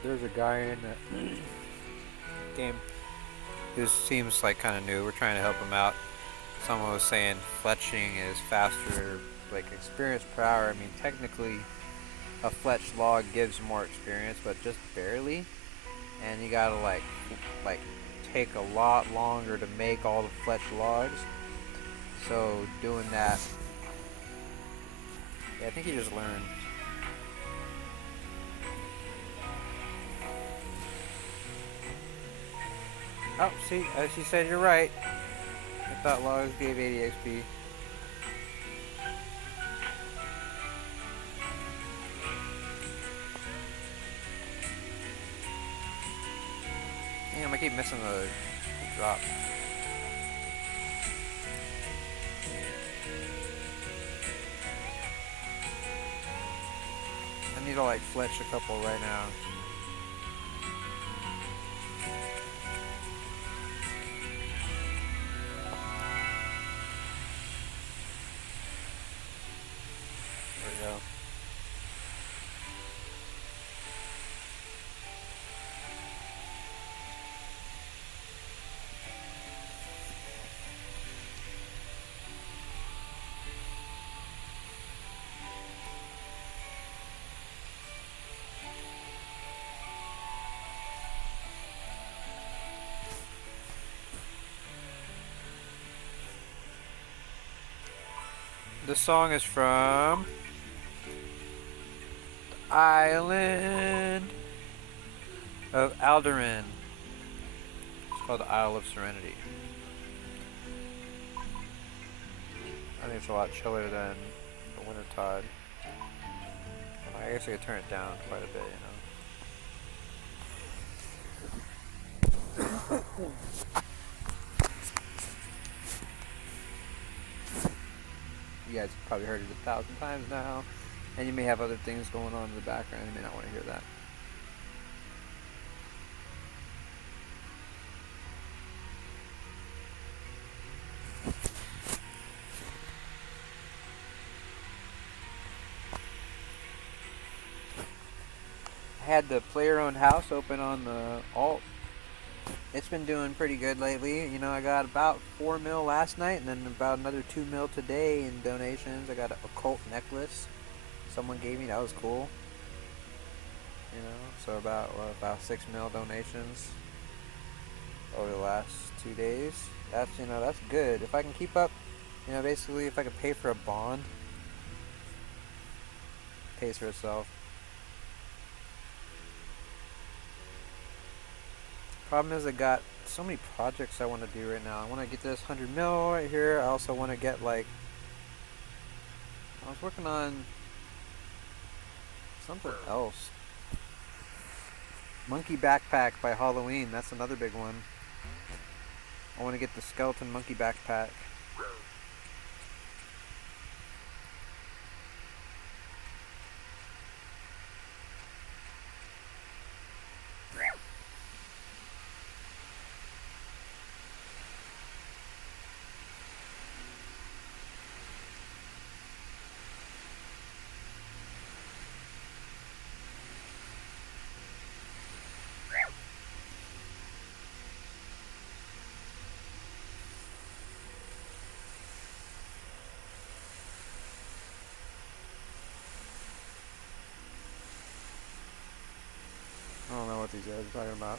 there's a guy in the game who seems like kind of new. We're trying to help him out. Someone was saying fletching is faster, like experience per hour. I mean, technically, a fletch log gives more experience, but just barely. And you gotta like take a lot longer to make all the fletch logs. So doing that, yeah, I think he just learned. Oh, see, as you said, you're right. I thought logs gave 80 XP. Damn, I keep missing the drop. I need to like fletch a couple right now. There we go. This song is from the island of Alderaan. It's called the Isle of Serenity. I think it's a lot chillier than the Wintertodt. I guess I could turn it down quite a bit, you know. You guys probably heard it 1,000 times now, and you may have other things going on in the background. You may not want to hear that. I had the player-owned house open on the alt. It's been doing pretty good lately. You know, I got about 4 mil last night, and then about another 2 mil today in donations. I got a occult necklace someone gave me. That was cool. You know, so about 6 mil donations over the last 2 days. That's, you know, that's good. If I can keep up, you know, basically if I could pay for a bond, it pays for itself. Problem is I got so many projects I want to do right now. I want to get this 100 mil right here. I also want to get like, I was working on something else. Monkey backpack by Halloween. That's another big one. I want to get the skeleton monkey backpack. I don't know what these guys are talking about.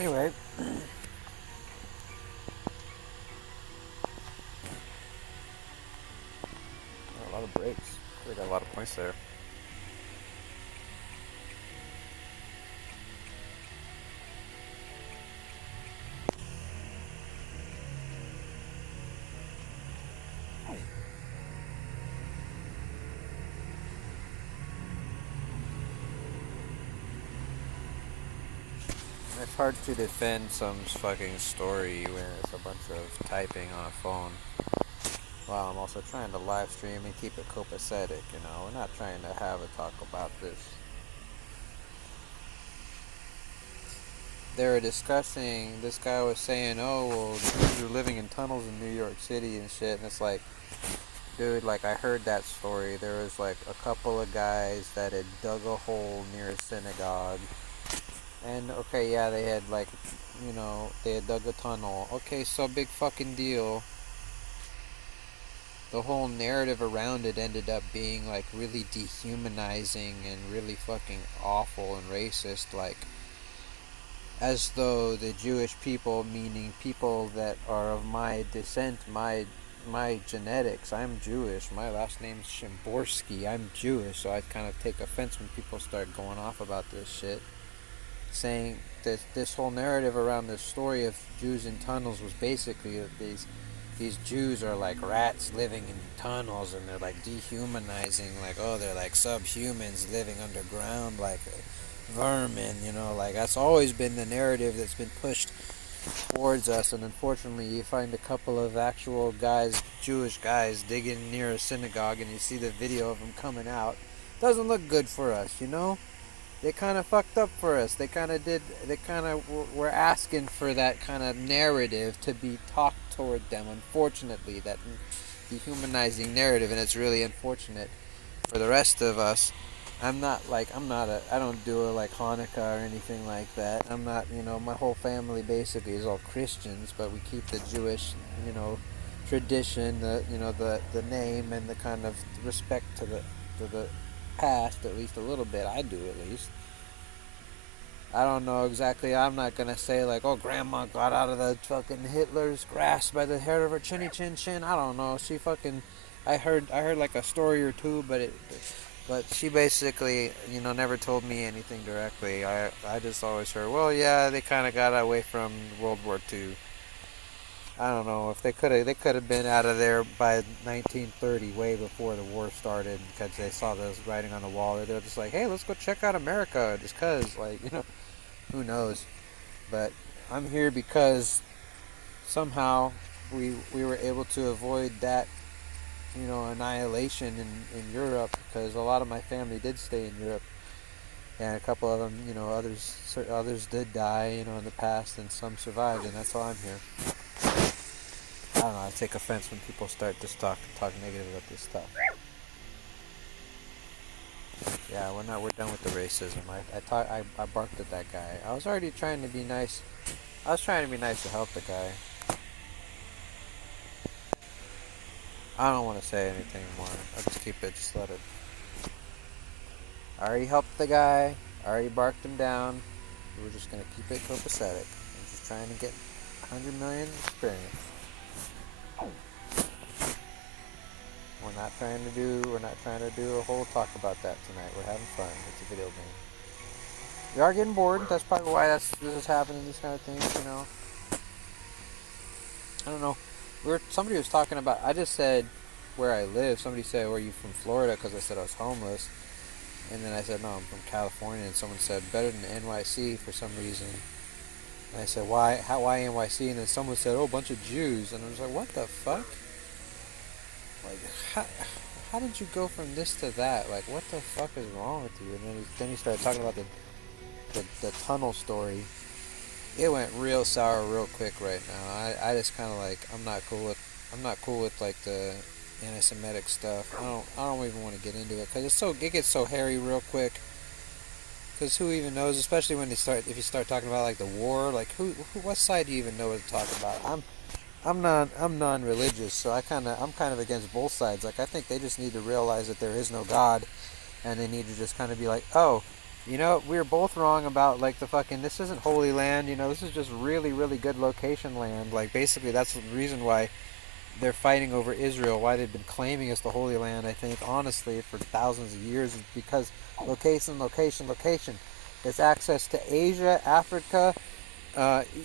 Anyway, a lot of breaks. We got a lot of points there. It's hard to defend some fucking story when it's a bunch of typing on a phone. While I'm also trying to live stream and keep it copacetic, you know. We're not trying to have a talk about this. They were discussing, this guy was saying, oh, well, Jews are living in tunnels in New York City and shit, and it's like, dude, like, I heard that story. There was, like, a couple of guys that had dug a hole near a synagogue, and, okay, yeah, they had, like, you know, they had dug a tunnel. Okay, so big fucking deal. The whole narrative around it ended up being, like, really dehumanizing and really fucking awful and racist, like, as though the Jewish people, meaning people that are of my descent, my genetics, I'm Jewish, my last name's Shimborsky, I'm Jewish, so I kind of take offense when people start going off about this shit, saying that this whole narrative around this story of Jews in tunnels was basically that these Jews are like rats living in tunnels, and they're like dehumanizing, like, oh, they're like subhumans living underground like vermin, you know, like that's always been the narrative that's been pushed towards us. And unfortunately, you find a couple of actual guys, Jewish guys, digging near a synagogue, and you see the video of them coming out. Doesn't look good for us, you know. They kind of fucked up for us. They kind of were asking for that kind of narrative to be talked toward them. Unfortunately, that dehumanizing narrative, and it's really unfortunate for the rest of us. I don't do it like Hanukkah or anything like that. I'm not, you know, my whole family basically is all Christians, but we keep the Jewish, you know, tradition, the name and the kind of respect to the past, at least a little bit. I do, at least. I don't know exactly. I'm not gonna say like, oh, grandma got out of the fucking Hitler's grasp by the hair of her chinny chin chin. I don't know. She fucking, I heard like a story or two, but she basically, you know, never told me anything directly. I just always heard, well, yeah, they kind of got away from World War II. I don't know if they could have been out of there by 1930, way before the war started, because they saw those writing on the wall. They're just like, hey, let's go check out America, just cause, like, you know, who knows? But I'm here because somehow we were able to avoid that, you know, annihilation in Europe, because a lot of my family did stay in Europe, and a couple of them, you know, others did die, you know, in the past, and some survived, and that's why I'm here. I don't know. I take offense when people start to talk negative about this stuff. Yeah, we're done with the racism. I barked at that guy. I was already trying to be nice. I was trying to be nice to help the guy. I don't want to say anything more. I'll just keep it. Just let it. I already helped the guy. I already barked him down. We're just gonna keep it copacetic. I'm just trying to get 100 million experience. We're not trying to do a whole talk about that tonight. We're having fun. It's a video game. We are getting bored. That's probably why this is happening. These kind of things, you know. I don't know. Somebody was talking about. I just said where I live. Somebody said, "Where are you from, Florida?" Because I said I was homeless, and then I said, "No, I'm from California." And someone said, "Better than NYC for some reason." And I said, "Why? Why NYC?" And then someone said, "Oh, a bunch of Jews." And I was like, "What the fuck? Like, how did you go from this to that? Like, what the fuck is wrong with you?" And then he started talking about the tunnel story. It went real sour real quick right now. I just kind of like, I'm not cool with like the anti-Semitic stuff. I don't even want to get into it, because it gets so hairy real quick. Because who even knows? Especially when if you start talking about like the war, like what side do you even know what to talk about? I'm non-religious, so I'm kind of against both sides. Like, I think they just need to realize that there is no God, and they need to just kind of be like, oh, You know, we were both wrong about like the fucking. This isn't Holy Land. You know, this is just really, really good location land. Like basically, that's the reason why they're fighting over Israel. Why they've been claiming it's the Holy Land. I think honestly, for thousands of years, is because location, location, location. It's access to Asia, Africa,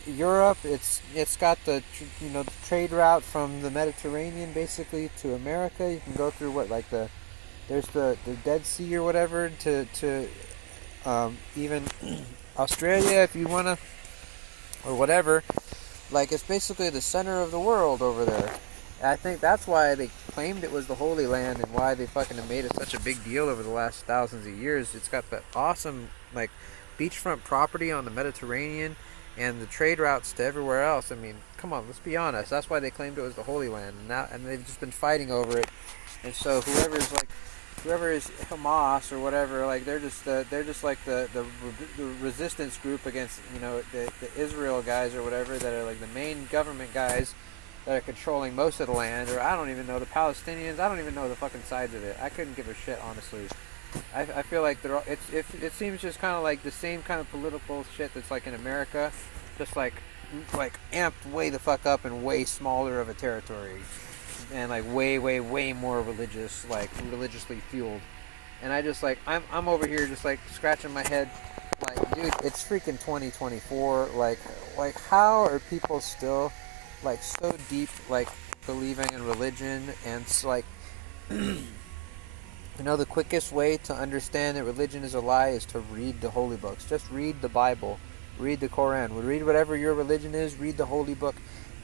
Europe. It's got the the trade route from the Mediterranean basically to America. You can go through what like there's the Dead Sea or whatever to even Australia if you wanna or whatever. Like it's basically the center of the world over there. And I think that's why they claimed it was the Holy Land and why they fucking have made it such a big deal over the last thousands of years. It's got the awesome like beachfront property on the Mediterranean and the trade routes to everywhere else. I mean, come on, let's be honest. That's why they claimed it was the Holy Land, and they've just been fighting over it. And so whoever is Hamas or whatever, like they're just like the resistance group against the Israel guys or whatever that are like the main government guys that are controlling most of the land. Or I don't even know the Palestinians. I don't even know the fucking sides of it. I couldn't give a shit honestly. I feel like it seems just kind of like the same kind of political shit that's like in America, just like amped way the fuck up and way smaller of a territory, and like way more religious, like religiously fueled. And I just like I'm over here just like scratching my head, like dude, it's freaking 2024. Like how are people still like so deep like believing in religion and like. The quickest way to understand that religion is a lie is to read the holy books. Just read the Bible, read the Quran, read whatever your religion is, read the holy book.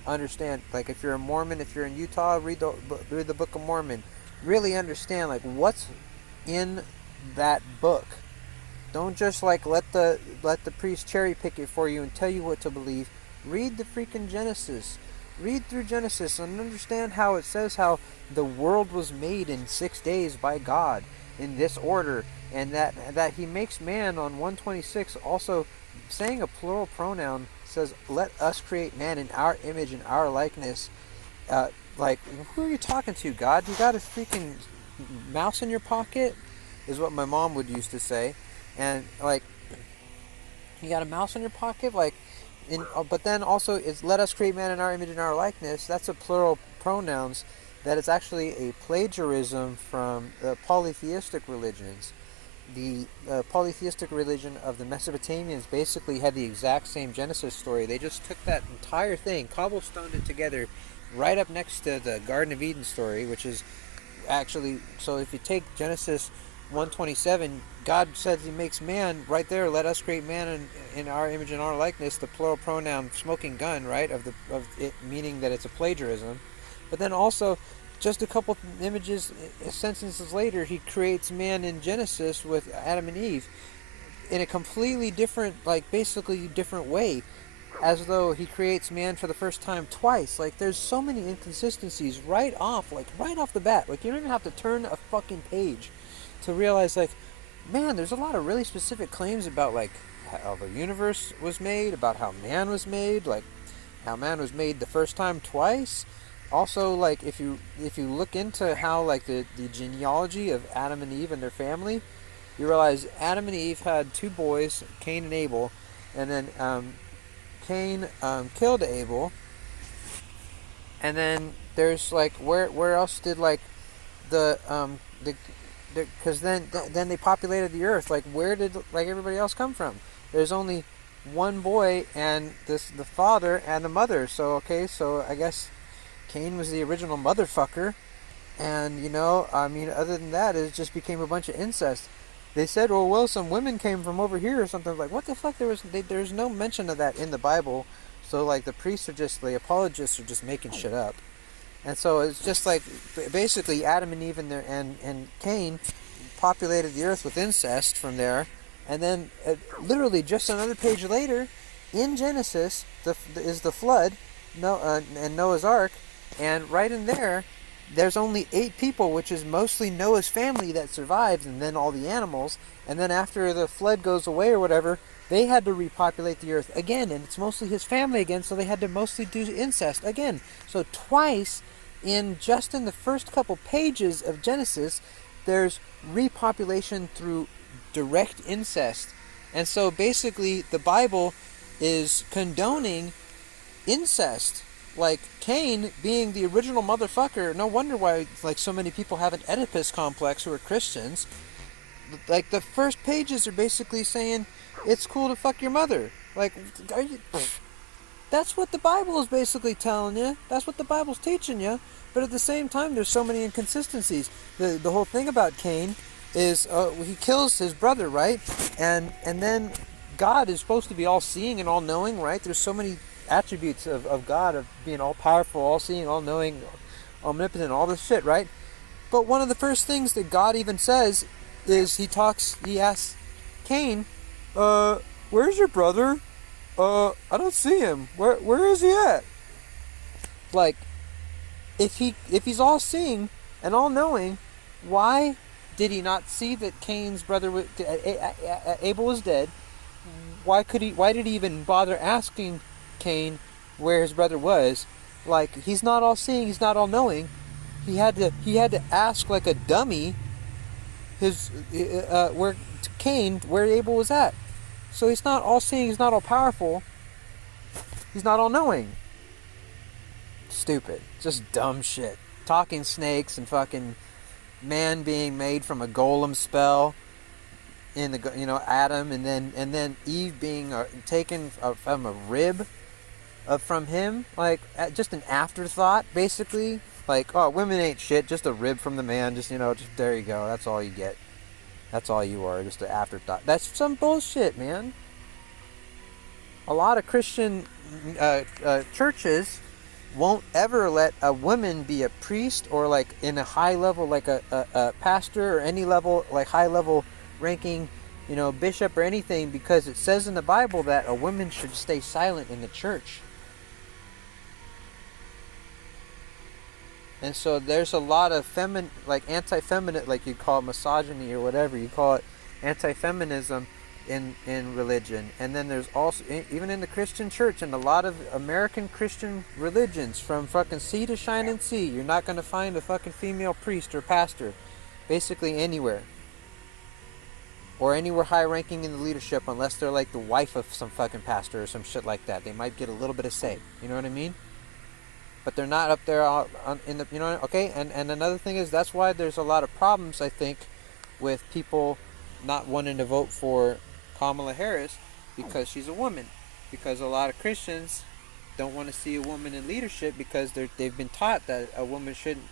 Understand, like if you're a Mormon, if you're in Utah, read the Book of Mormon. Really understand like what's in that book. Don't just like let the priest cherry pick it for you and tell you what to believe. Read the freaking Genesis. Read through Genesis and understand how it says how the world was made in 6 days by God in this order, and that he makes man on 126. Also, saying a plural pronoun says, "Let us create man in our image and our likeness." Like, who are you talking to, God? You got a freaking mouse in your pocket? Is what my mom would used to say, and like, you got a mouse in your pocket, like. But then also it's let us create man in our image and our likeness. That's a plural pronouns. That is actually a plagiarism from the polytheistic religions. The polytheistic religion of the Mesopotamians basically had the exact same Genesis story. They just took that entire thing, cobblestoned it together, right up next to the Garden of Eden story, which is actually, so if you take Genesis 127, God says he makes man right there. Let us create man in our image and our likeness. The plural pronoun smoking gun, right? Of it, meaning that it's a plagiarism. But then also, just a couple sentences later, he creates man in Genesis with Adam and Eve in a completely different, like basically different way, as though he creates man for the first time twice. Like there's so many inconsistencies right off the bat. Like you don't even have to turn a fucking page to realize, like, man, there's a lot of really specific claims about like how the universe was made, about how man was made, like how man was made the first time twice. Also, like if you look into how like the genealogy of Adam and Eve and their family, you realize Adam and Eve had two boys, Cain and Abel, and then Cain killed Abel, and then there's like where else did like the because then they populated the earth. Like where did like everybody else come from? There's only one boy and the father and the mother. So okay, so I guess Cain was the original motherfucker, and I mean, other than that, it just became a bunch of incest. They said, well, some women came from over here or something. Like, what the fuck? There's no mention of that in the Bible. So like the priests are just, the apologists are just making shit up. And so it's just like basically Adam and Eve and Cain populated the earth with incest from there, and then literally just another page later, in Genesis, is the flood, and Noah's Ark, and right in there, there's only 8 people, which is mostly Noah's family that survived, and then all the animals, and then after the flood goes away or whatever, they had to repopulate the earth again, and it's mostly his family again, so they had to mostly do incest again. So twice, in the first couple pages of Genesis, there's repopulation through direct incest. And so basically the Bible is condoning incest. Like Cain being the original motherfucker. No wonder why like so many people have an Oedipus complex who are Christians. Like the first pages are basically saying it's cool to fuck your mother. Like, are you, that's what the Bible is basically telling you. That's what the Bible's teaching you. But at the same time, there's so many inconsistencies. The whole thing about Cain is he kills his brother, right? And then God is supposed to be all-seeing and all-knowing, right? There's so many attributes of God, of being all-powerful, all-seeing, all-knowing, omnipotent, all this shit, right? But one of the first things that God even says is he asks Cain, where's your brother? I don't see him. Where is he at? Like, if he's all seeing and all knowing, why did he not see that Cain's brother Abel was dead? Why did he even bother asking Cain where his brother was? Like, he's not all seeing, he's not all knowing. He had to ask like a dummy where Abel was at. So he's not all seeing, he's not all powerful, he's not all knowing. Stupid. Just dumb shit. Talking snakes and fucking man being made from a golem spell in the Adam, and then Eve being taken from a rib from him, like just an afterthought basically. Like, oh, women ain't shit, just a rib from the man, just there you go, that's all you get. That's all you are, just an afterthought. That's some bullshit, man. A lot of Christian churches won't ever let a woman be a priest or like in a high level, like a pastor or any level, like high level ranking, bishop or anything, because it says in the Bible that a woman should stay silent in the church. And so there's a lot of anti-feminine, like you call it misogyny or whatever, you call it anti-feminism in religion. And then there's also, even in the Christian church, and a lot of American Christian religions, from fucking sea to shining sea, you're not going to find a fucking female priest or pastor, basically anywhere. Or anywhere high-ranking in the leadership, unless they're like the wife of some fucking pastor or some shit like that. They might get a little bit of say, you know what I mean? But they're not up there in the, okay? And another thing is, that's why there's a lot of problems, I think, with people not wanting to vote for Kamala Harris, because she's a woman. Because a lot of Christians don't want to see a woman in leadership, because they've been taught that a woman shouldn't,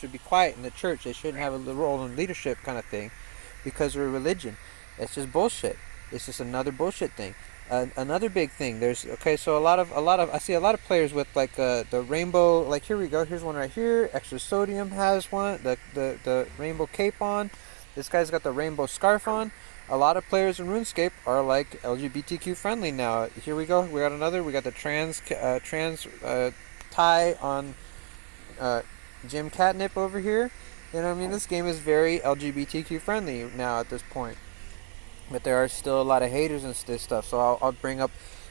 should be quiet in the church. They shouldn't have a role in leadership kind of thing, because of religion. It's just bullshit. It's just another bullshit thing. Another big thing, so a lot of I see a lot of players with like the rainbow, like here we go, here's one right here. Extra Sodium has one, the rainbow cape on. This guy's got the rainbow scarf on. A lot of players in RuneScape are like LGBTQ friendly now. Here we go, we got another. We got the trans tie on Jim Catnip over here. This game is very LGBTQ friendly now at this point. But there are still a lot of haters and this stuff. So I'll bring up,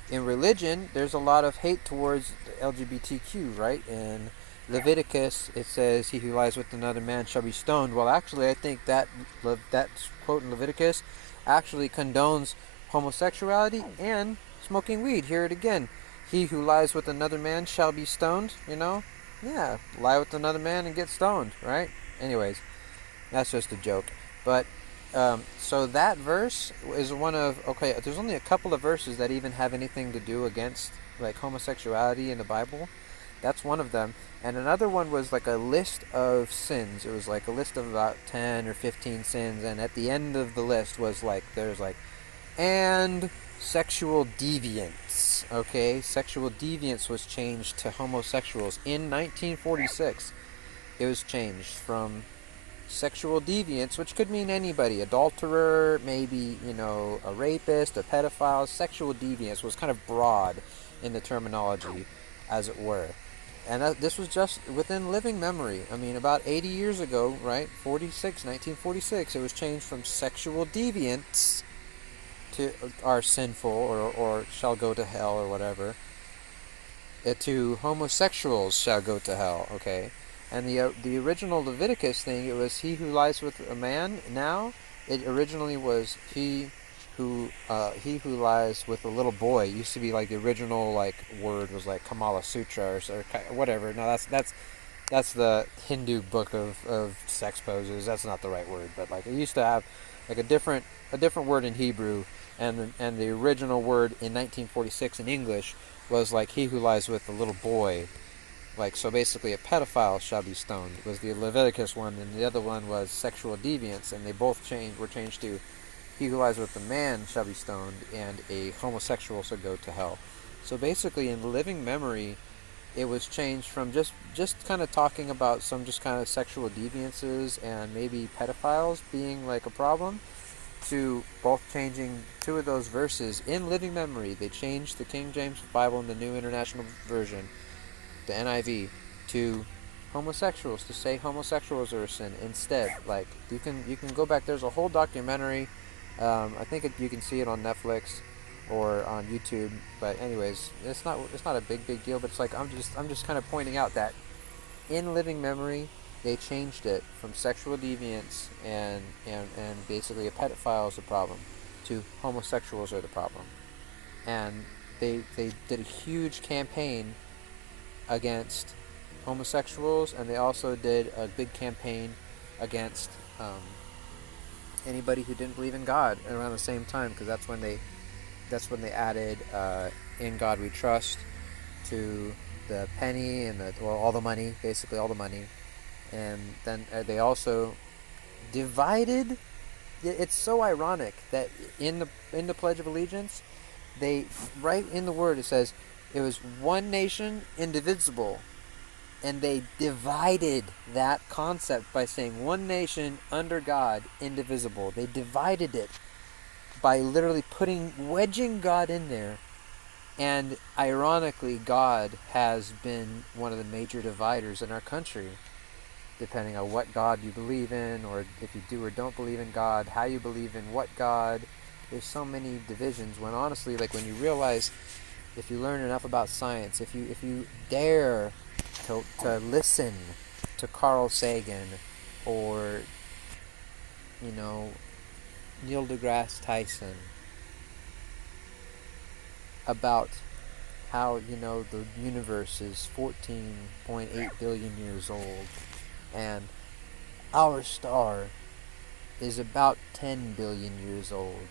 in religion, there's a lot of hate towards the LGBTQ, right? In Leviticus, it says, "He who lies with another man shall be stoned." Well, actually, I think that quote in Leviticus actually condones homosexuality and smoking weed. Hear it again. "He who lies with another man shall be stoned." Yeah, lie with another man and get stoned, right? Anyways, that's just a joke. But so that verse is one of, there's only a couple of verses that even have anything to do against like homosexuality in the Bible. That's one of them. And another one was like a list of sins. It was like a list of about 10 or 15 sins, and at the end of the list was like, and sexual deviance. Sexual deviance was changed to homosexuals in 1946. It was changed from sexual deviance, which could mean anybody, adulterer, maybe, a rapist, a pedophile. Sexual deviance was kind of broad in the terminology, as it were. And this was just within living memory. About 80 years ago, right? 1946, it was changed from sexual deviants to are sinful or shall go to hell or whatever, to homosexuals shall go to hell, okay? And the original Leviticus thing, it was he who lies with a man now It originally was he who lies with a little boy. It used to be like the original like word was like Kamala Sutra or whatever. No, that's the Hindu book of sex poses. That's not the right word, but like it used to have like a different word in Hebrew, and the original word in 1946 in English was like he who lies with a little boy. Like, so basically a pedophile shall be stoned was the Leviticus one, and the other one was sexual deviance, and they both were changed to he who lies with a man shall be stoned, and a homosexual shall go to hell. So basically, in living memory, it was changed from just kind of talking about some just kind of sexual deviances and maybe pedophiles being like a problem, to both changing two of those verses in living memory. They changed the King James Bible in the New International Version, the NIV, to homosexuals, to say homosexuals are a sin instead. Like you can go back. There's a whole documentary. I think you can see it on Netflix or on YouTube. But anyways, it's not a big deal. But it's like I'm just kind of pointing out that in living memory they changed it from sexual deviance and basically a pedophile is the problem to homosexuals are the problem. And they did a huge campaign against homosexuals, and they also did a big campaign against anybody who didn't believe in God around the same time, because that's when they added "In God We Trust" to the penny and all the money, basically all the money, and then they also divided. It's so ironic that in the Pledge of Allegiance, they right in the word it says it was one nation, indivisible, and they divided that concept by saying one nation under God, indivisible. They divided it by literally wedging God in there. And ironically, God has been one of the major dividers in our country, depending on what God you believe in, or if you do or don't believe in God, how you believe in what God. There's so many divisions, when honestly, like when you realize, if you learn enough about science, if you dare to listen to Carl Sagan or Neil deGrasse Tyson about how the universe is 14.8 billion years old and our star is about 10 billion years old,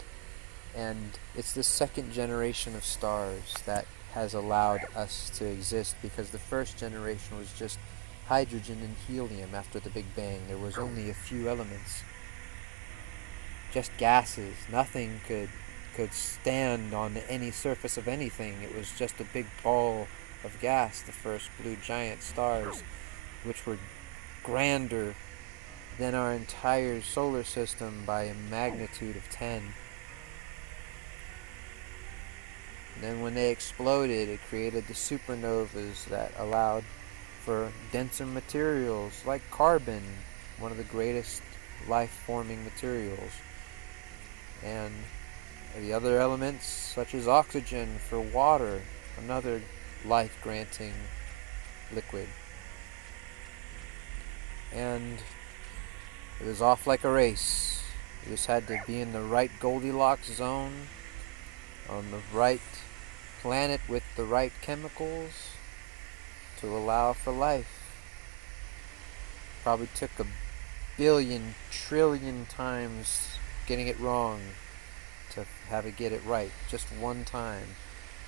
and it's the second generation of stars that has allowed us to exist, because the first generation was just hydrogen and helium. After the Big Bang, there was only a few elements, just gases. Nothing could stand on any surface of anything. It was just a big ball of gas, the first blue giant stars, which were grander than our entire solar system by a magnitude of 10. Then when they exploded, it created the supernovas that allowed for denser materials like carbon, one of the greatest life-forming materials, and the other elements such as oxygen for water, another life-granting liquid. And it was off like a race. You just had to be in the right Goldilocks zone, on the right planet with the right chemicals to allow for life. Probably took a billion, trillion times getting it wrong to have it get it right just one time.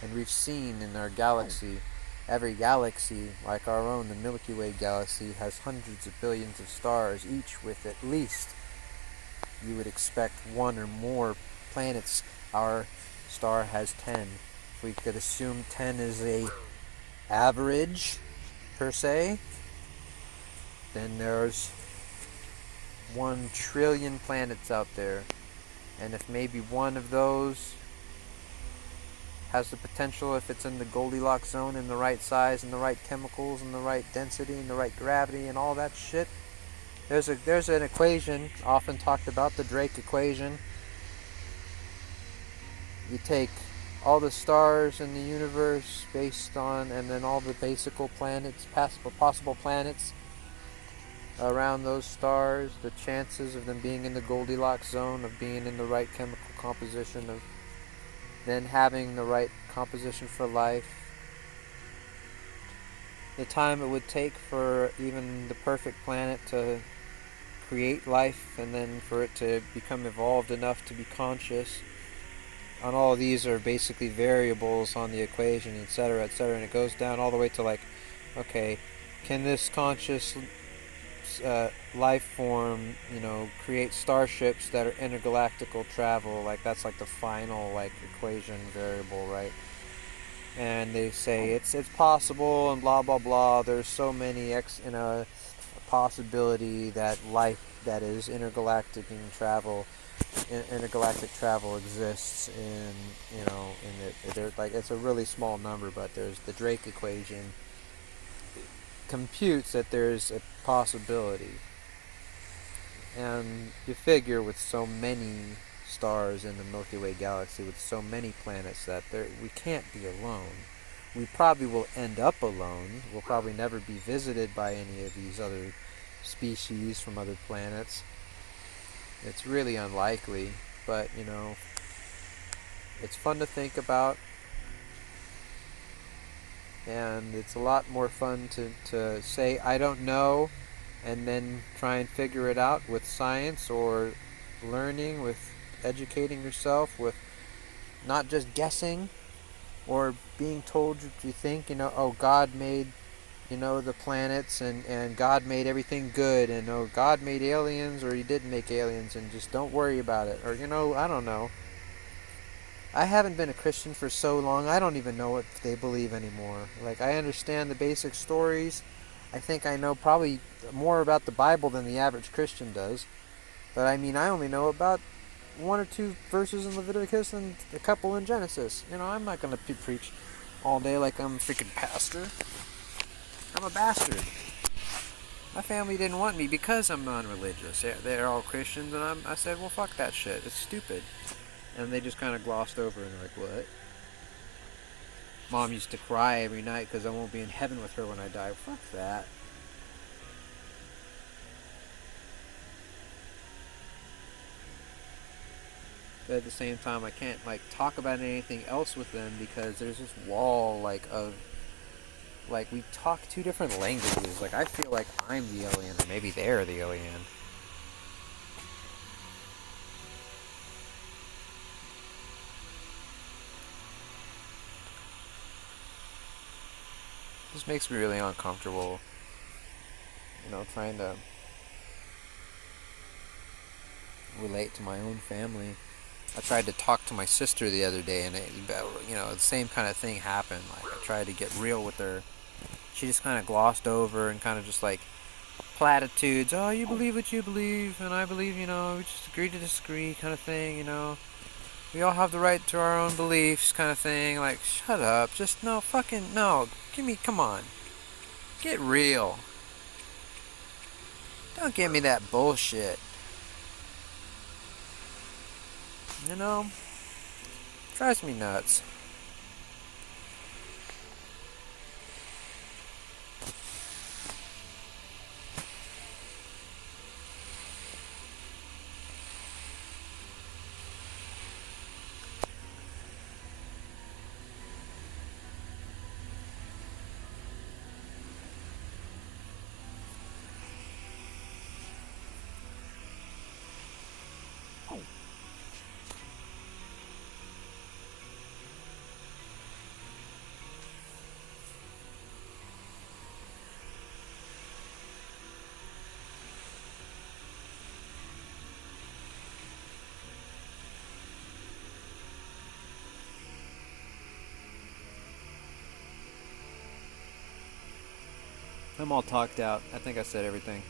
And we've seen in our galaxy, every galaxy like our own, the Milky Way galaxy, has hundreds of billions of stars, each with at least, you would expect, one or more planets. Our star has 10. If we could assume 10 is a average per se, then there's 1 trillion planets out there. And if maybe one of those has the potential, if it's in the Goldilocks zone, in the right size and the right chemicals and the right density and the right gravity and all that shit, there's an equation often talked about, the Drake equation. You take all the stars in the universe based on, and then all the possible planets, around those stars, the chances of them being in the Goldilocks zone, of being in the right chemical composition, of then having the right composition for life, the time it would take for even the perfect planet to create life and then for it to become evolved enough to be conscious. On all of these are basically variables on the equation, etc., etc., and it goes down all the way to like, okay, can this conscious life form, create starships that are intergalactical travel? Like that's like the final like equation variable, right? And they say it's possible and blah blah blah. There's so many possibility that life that is intergalactic travel exists there's like it's a really small number, but there's the Drake equation computes that there's a possibility. And you figure with so many stars in the Milky Way galaxy, with so many planets, that we can't be alone. We probably will end up alone. We'll probably never be visited by any of these other species from other planets. It's really unlikely, but it's fun to think about, and it's a lot more fun to say I don't know and then try and figure it out with science or learning, with educating yourself, with not just guessing or being told what you think, oh, God made, the planets and God made everything good, and oh, God made aliens or he didn't make aliens and just don't worry about it. Or, I don't know. I haven't been a Christian for so long, I don't even know what they believe anymore. Like, I understand the basic stories. I think I know probably more about the Bible than the average Christian does. But I mean, I only know about one or two verses in Leviticus and a couple in Genesis. I'm not going to preach all day like I'm a freaking pastor. I'm a bastard. My family didn't want me because I'm non-religious. They're all Christians, and I said, well, fuck that shit. It's stupid. And they just kind of glossed over and they're like, what? Mom used to cry every night because I won't be in heaven with her when I die. Fuck that. But at the same time, I can't talk about anything else with them because there's this wall of we talk two different languages. Like, I feel like I'm the alien, or maybe they're the alien. This makes me really uncomfortable. Trying to relate to my own family. I tried to talk to my sister the other day, and the same kind of thing happened. Like, I tried to get real with her. She just kind of glossed over and kind of just platitudes. Oh, you believe what you believe, and I believe, we just agree to disagree, kind of thing. We all have the right to our own beliefs, kind of thing. Like, shut up. Just no, fucking no. Come on. Get real. Don't give me that bullshit. Drives me nuts. I'm all talked out. I think I said everything.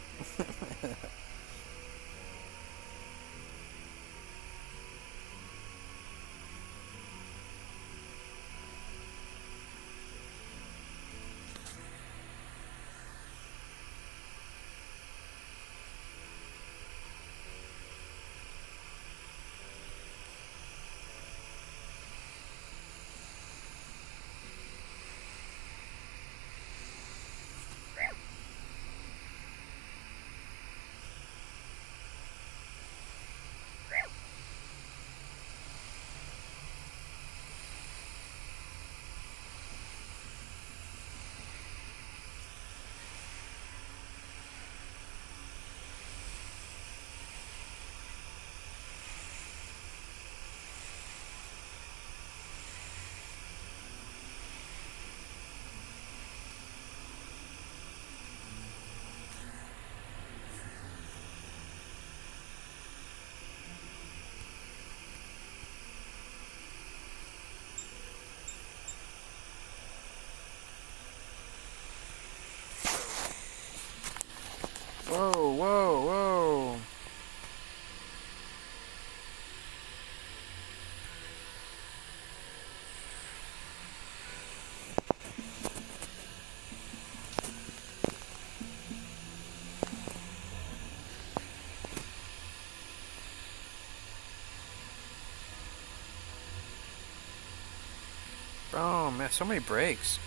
Oh man, so many breaks.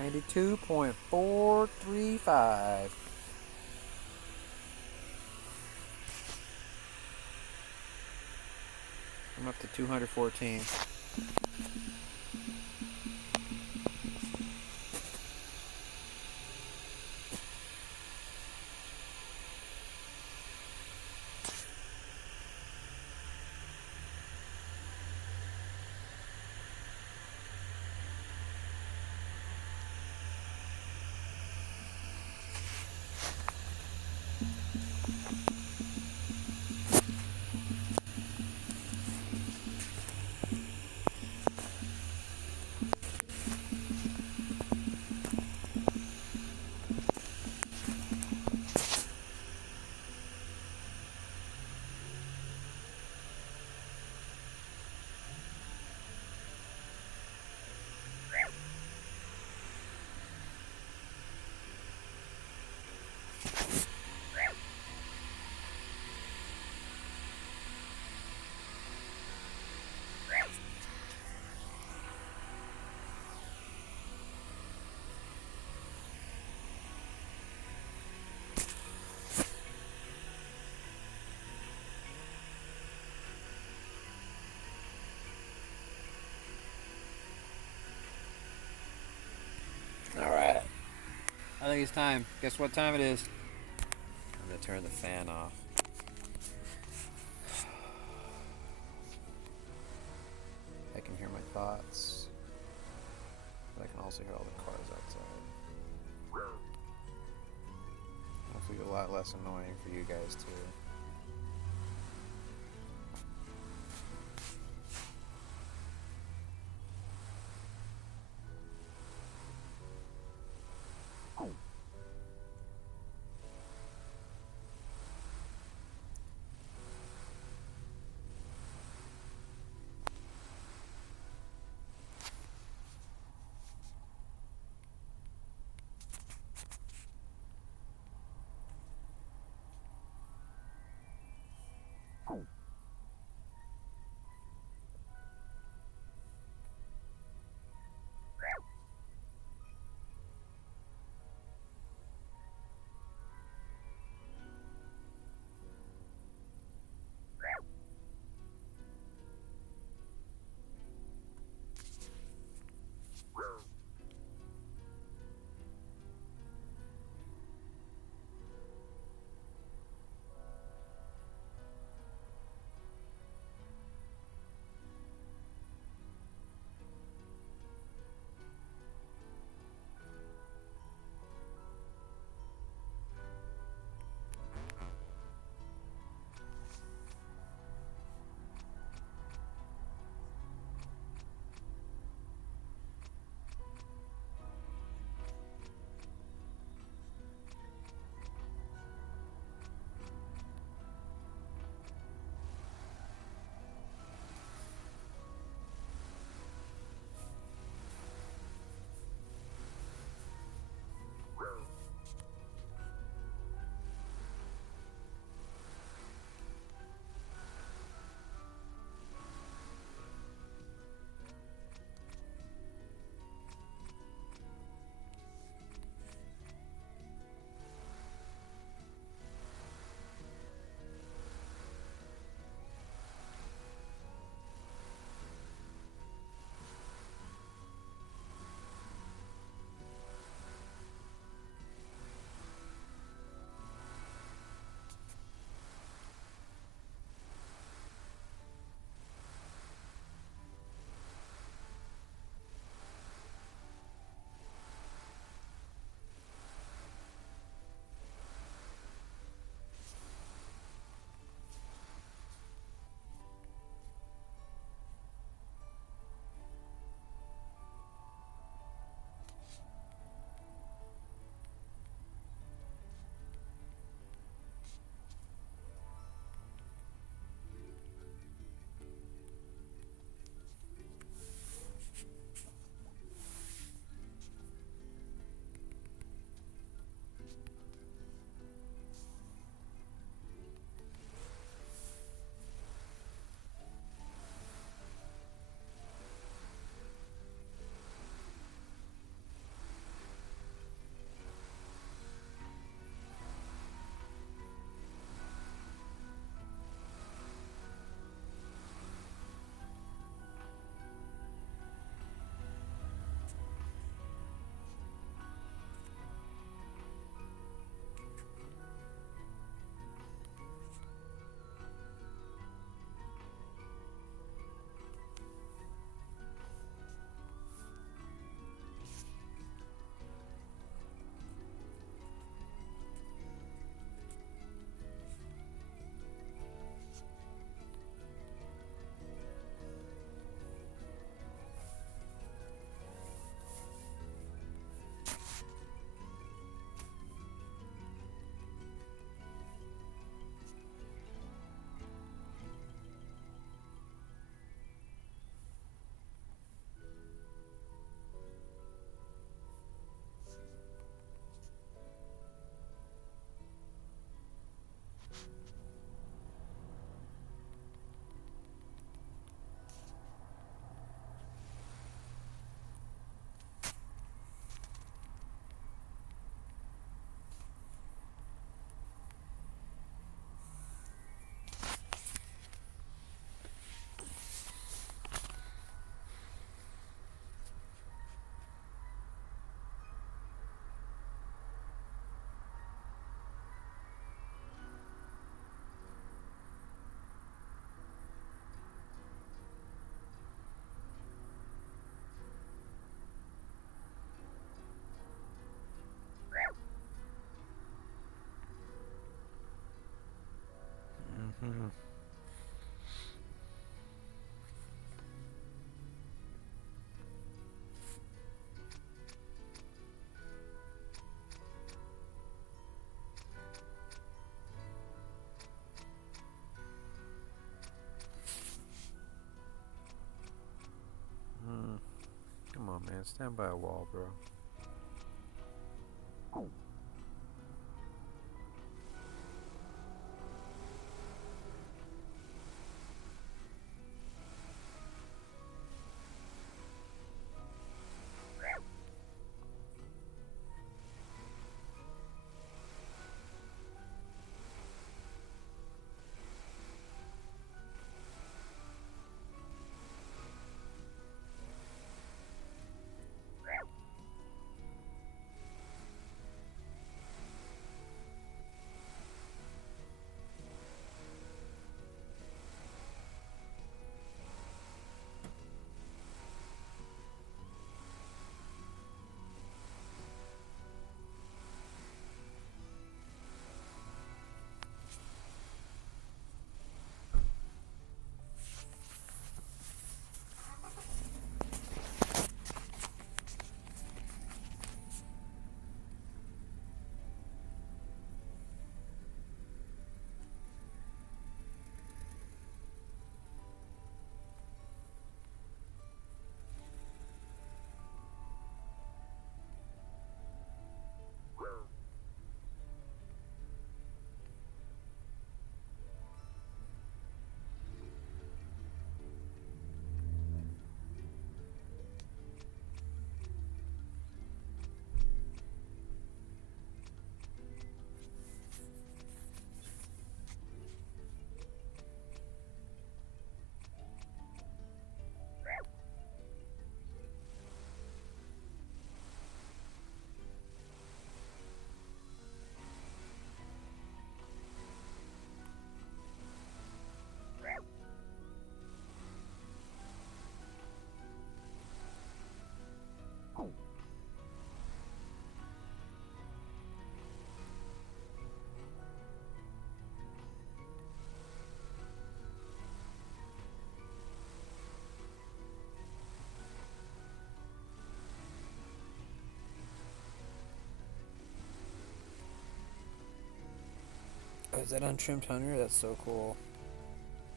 $92.435. I'm up to 214. Alright. I think it's time. Guess what time it is? I'm gonna turn the fan off. I can hear my thoughts. But I can also hear all the cars outside. Hopefully a lot less annoying for you guys too. Hmm. Come on, man. Stand by a wall, bro. Oh, is that untrimmed hunter? That's so cool.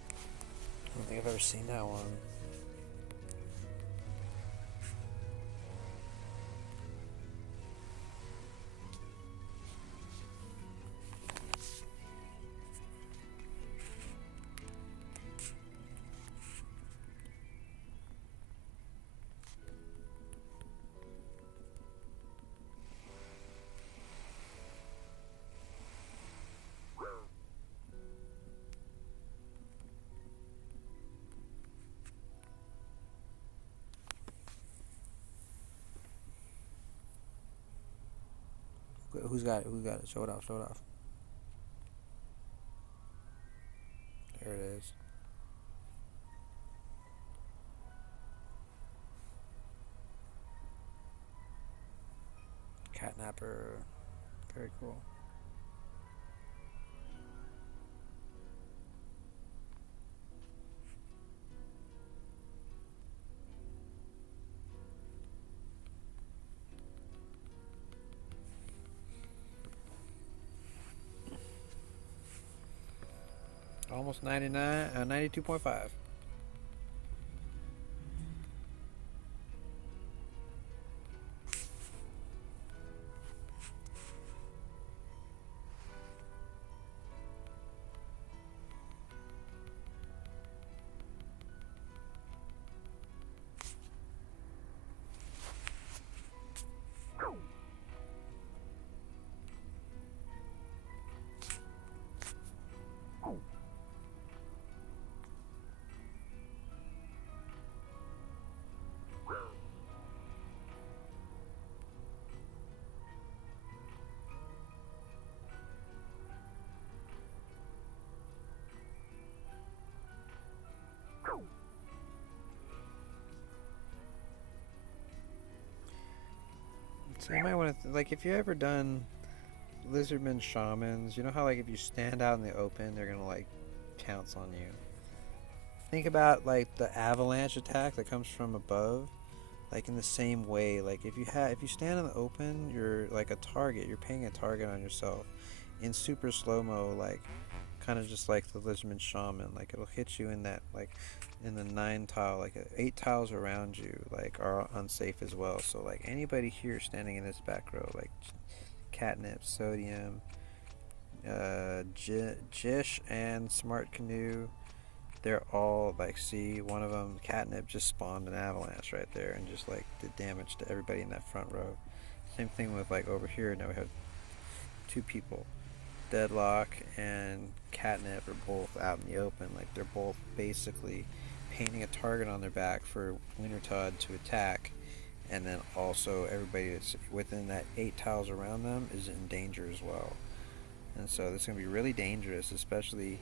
I don't think I've ever seen that one. Who's got it? Who got it? Show it off. Show it off. There it is. Catnapper. Very cool. Almost 99, 92.5. So you might want to, like, if you ever done lizardmen shamans, you know how, like, if you stand out in the open, they're gonna, like, counts on you. Think about like the avalanche attack that comes from above. Like in the same way, like if you stand in the open, you're like a target. You're paying a target on yourself. In super slow mo, like kind of just like the Lisman Shaman, like it'll hit you in that like in the 9 tile, like 8 tiles around you, like are unsafe as well. So like anybody here standing in this back row, like Catnip, Sodium, Jish, and Smart Canoe. They're all like, see, one of them, Catnip, just spawned an avalanche right there and just like did damage to everybody in that front row. Same thing with like over here. Now we have 2 people. Deadlock and Catnip are both out in the open. Like they're both basically painting a target on their back for Wintertodt to attack, and then also everybody that's within that 8 tiles around them is in danger as well. And so this is going to be really dangerous, especially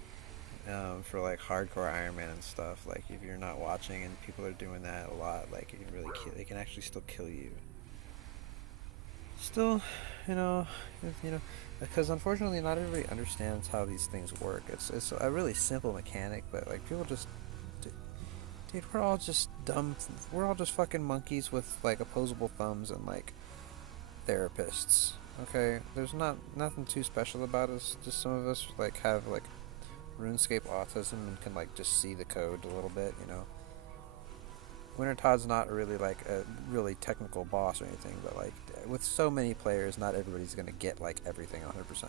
for like hardcore Iron Man and stuff. Like if you're not watching and people are doing that a lot, like it can really kill. It can actually still kill you. Still, you know, because unfortunately not everybody understands how these things work. It's a really simple mechanic, but like people just, dude, we're all just dumb. We're all just fucking monkeys with like opposable thumbs and like therapists. Okay, there's nothing too special about us. Just some of us like have like RuneScape autism and can like just see the code a little bit, you know. Wintertodd's not really like a really technical boss or anything, but like with so many players, not everybody's gonna get like everything 100%.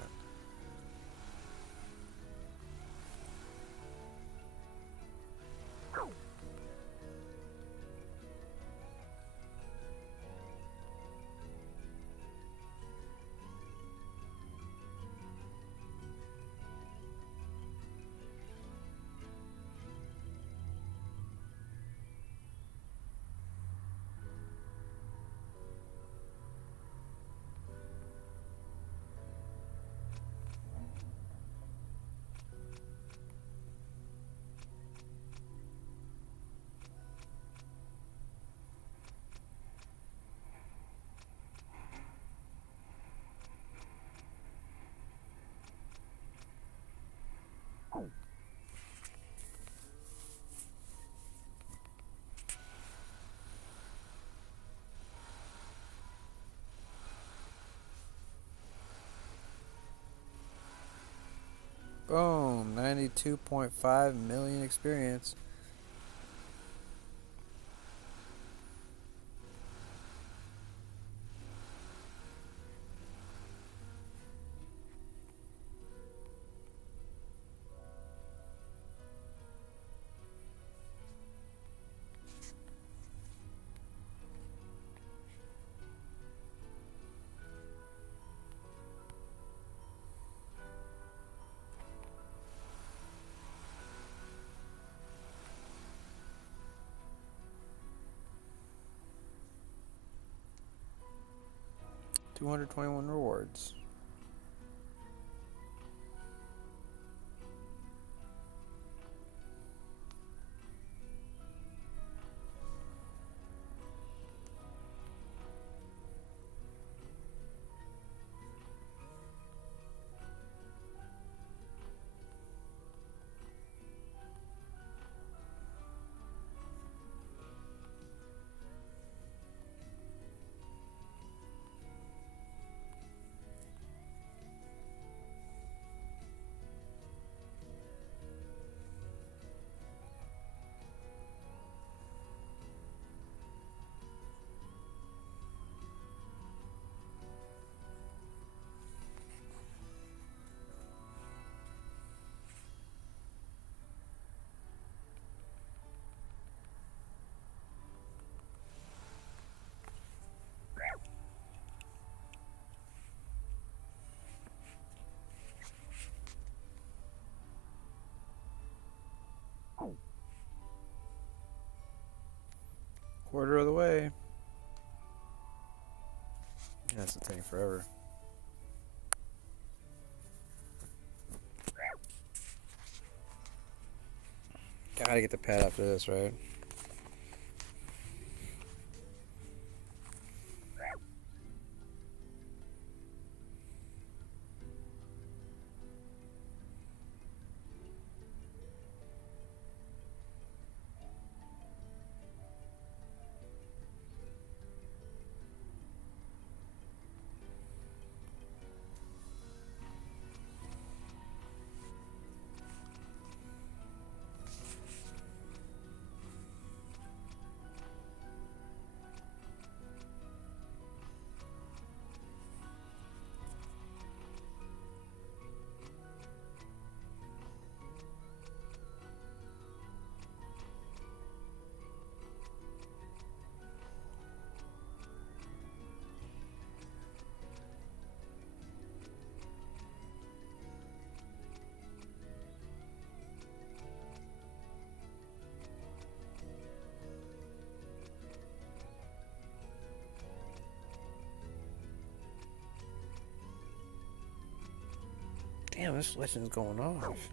Boom, 92.5 million experience. $221 rewards. Quarter of the way. That's taking forever. Gotta get the pet after this, right? Damn, this license going off.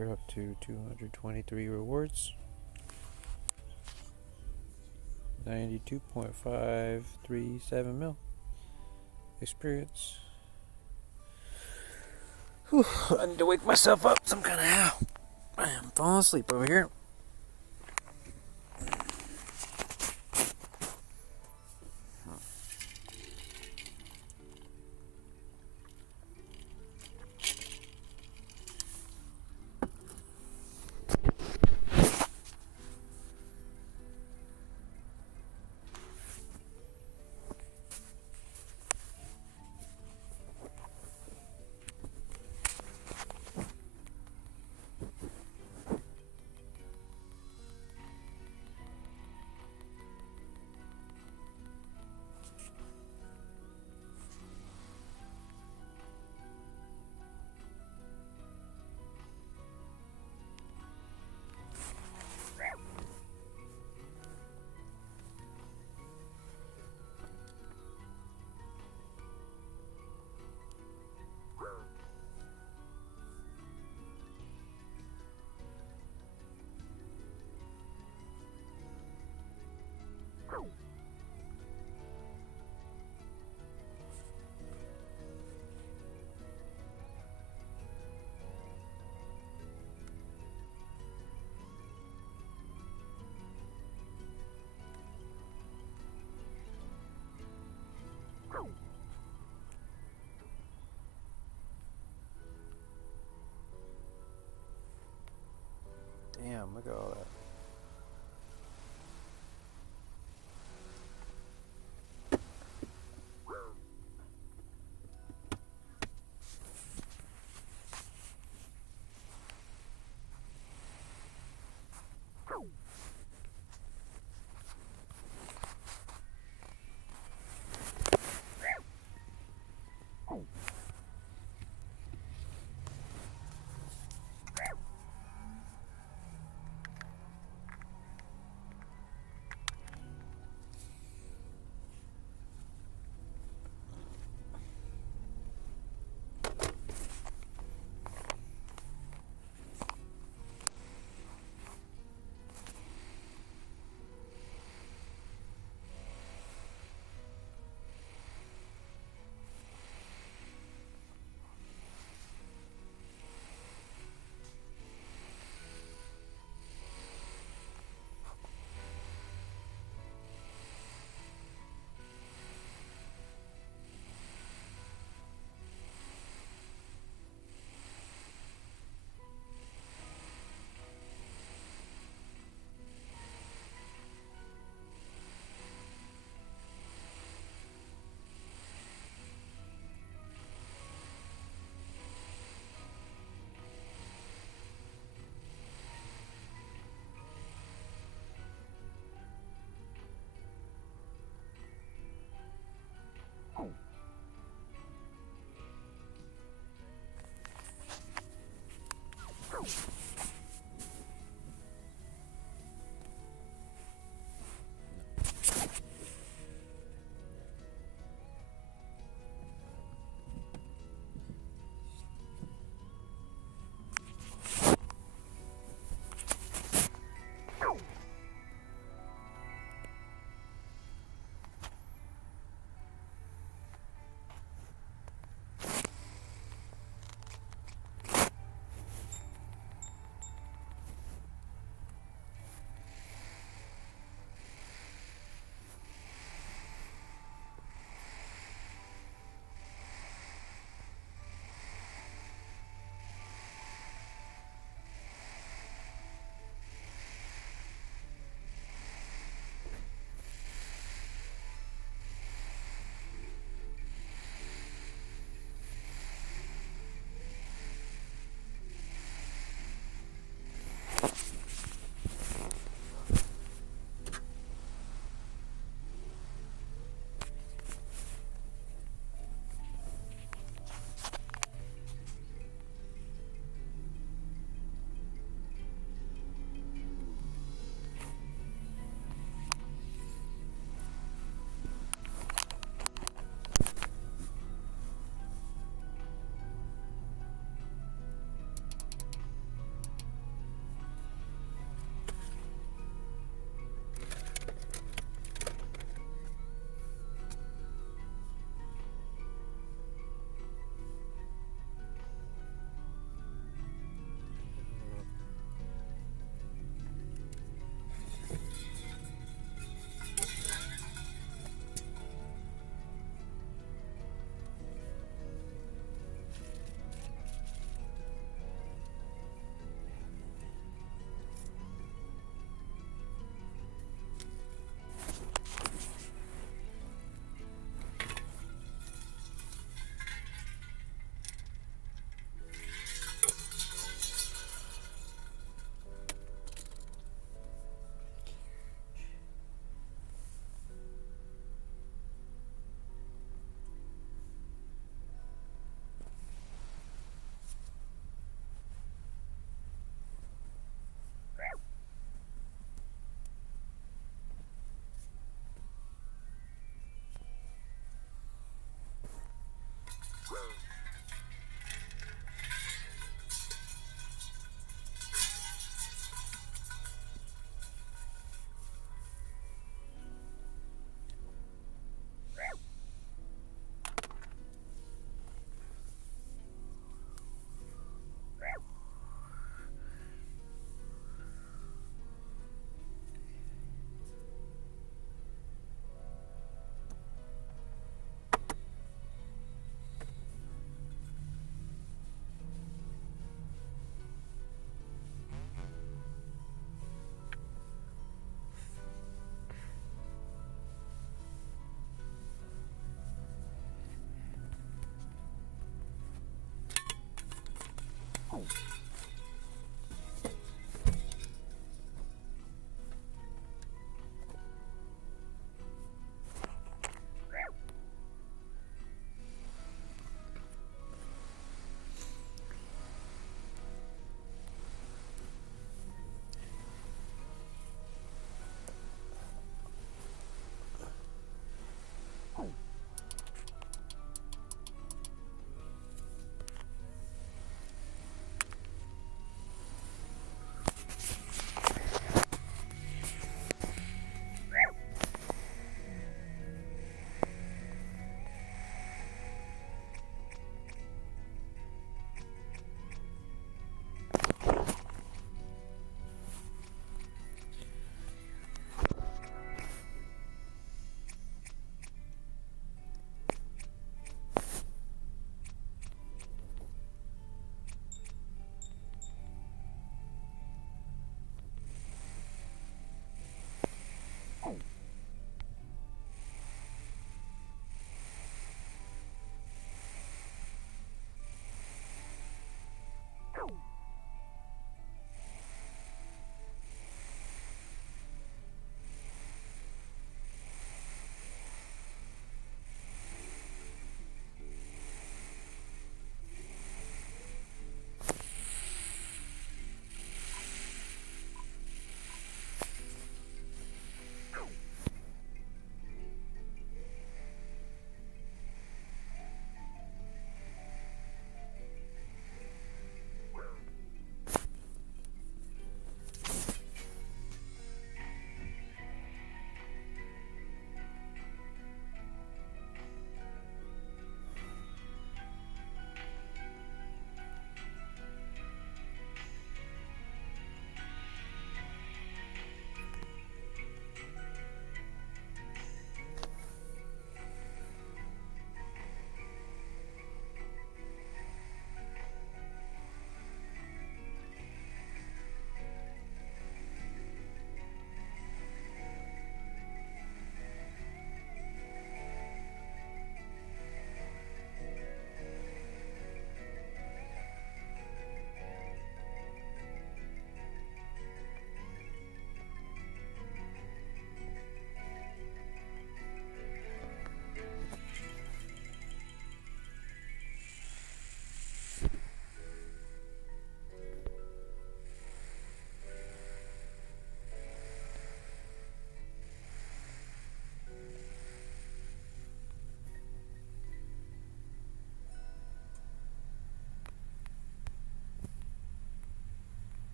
You're up to 223 rewards. 92.537 mil experience. Whew, I need to wake myself up some kind of how. I am falling asleep over here.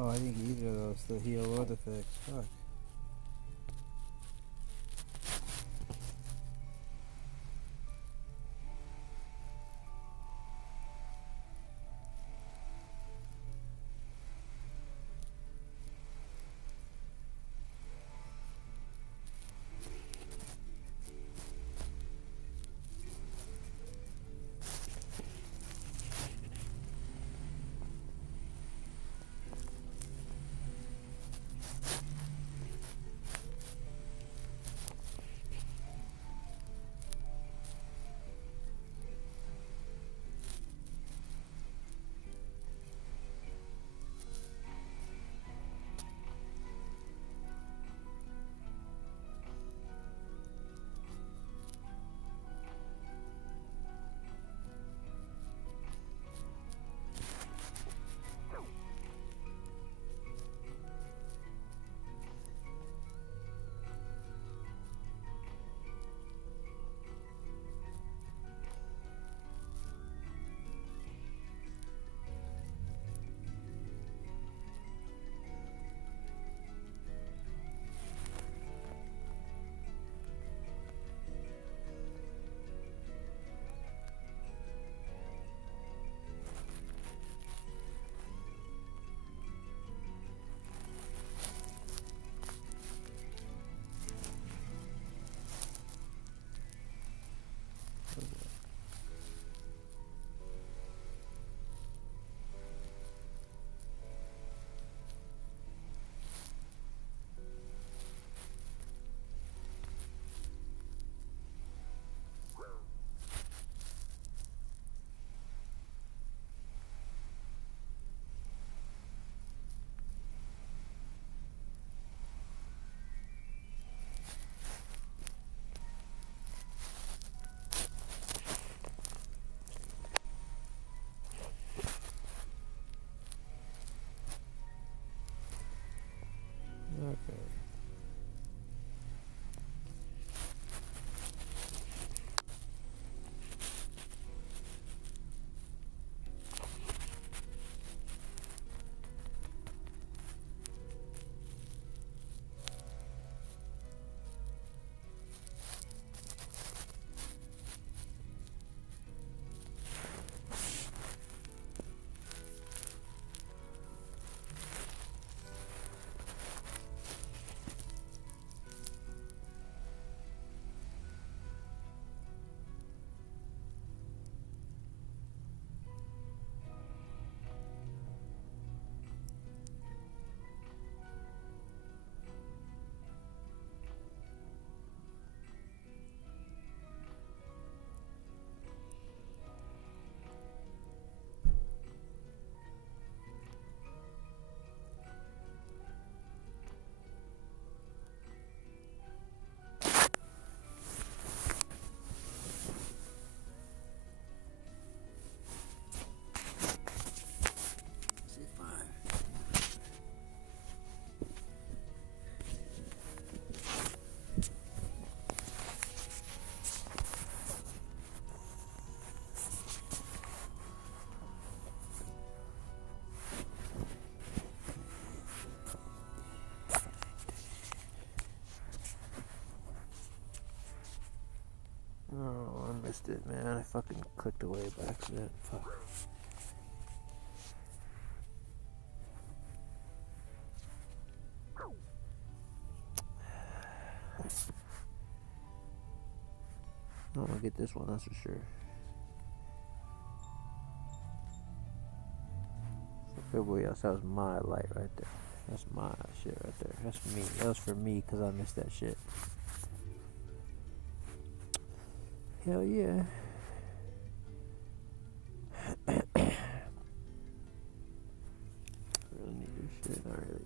Oh, I didn't get either of those. The heal or the fix. Fuck. Okay. Oh, I missed it, man. I fucking clicked away by accident. Fuck. I'm gonna get this one, that's for sure. For everybody else, that was my light right there. That's my shit right there. That's for me. That was for me because I missed that shit. Hell yeah. Really need this shit, not really.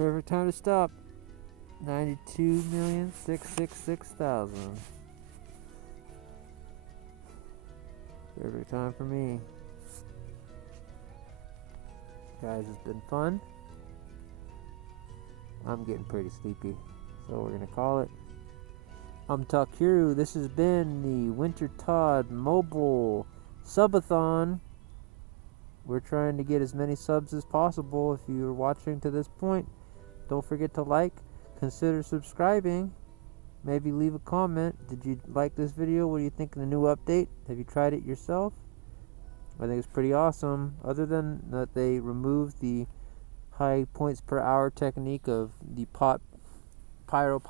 Perfect time to stop. 92,666,000. Perfect time for me. Guys, it's been fun. I'm getting pretty sleepy, so we're gonna call it. I'm Takiru. This has been the Wintertodt Mobile Sub-a-thon. We're trying to get as many subs as possible. If you're watching to this point, don't forget to like, consider subscribing, maybe leave a comment. Did you like this video? What do you think of the new update? Have you tried it yourself? I think it's pretty awesome. Other than that, they removed the high points per hour technique of the pyro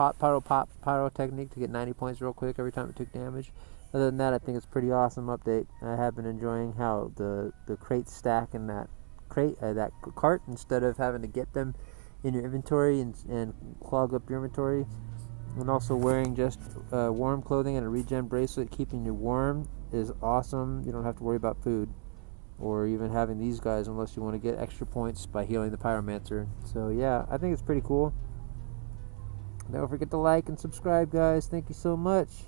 technique to get 90 points real quick every time it took damage. Other than that, I think it's a pretty awesome update. I have been enjoying how the crates stack in that that cart instead of having to get them in your inventory and clog up your inventory. And also wearing just warm clothing and a regen bracelet, keeping you warm, is awesome. You don't have to worry about food or even having these guys unless you want to get extra points by healing the pyromancer. So yeah, I think it's pretty cool. Don't forget to like and subscribe, guys. Thank you so much.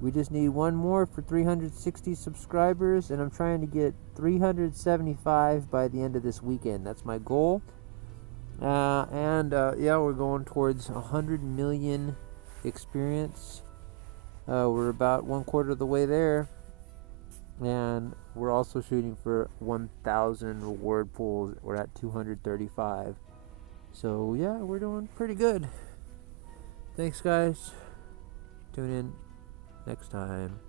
We just need one more for 360 subscribers, and I'm trying to get 375 by the end of this weekend. That's my goal. Yeah, we're going towards 100 million experience. We're about 1/4 of the way there, and we're also shooting for 1,000 reward pools. We're at 235. So yeah, we're doing pretty good. Thanks, guys. Tune in next time.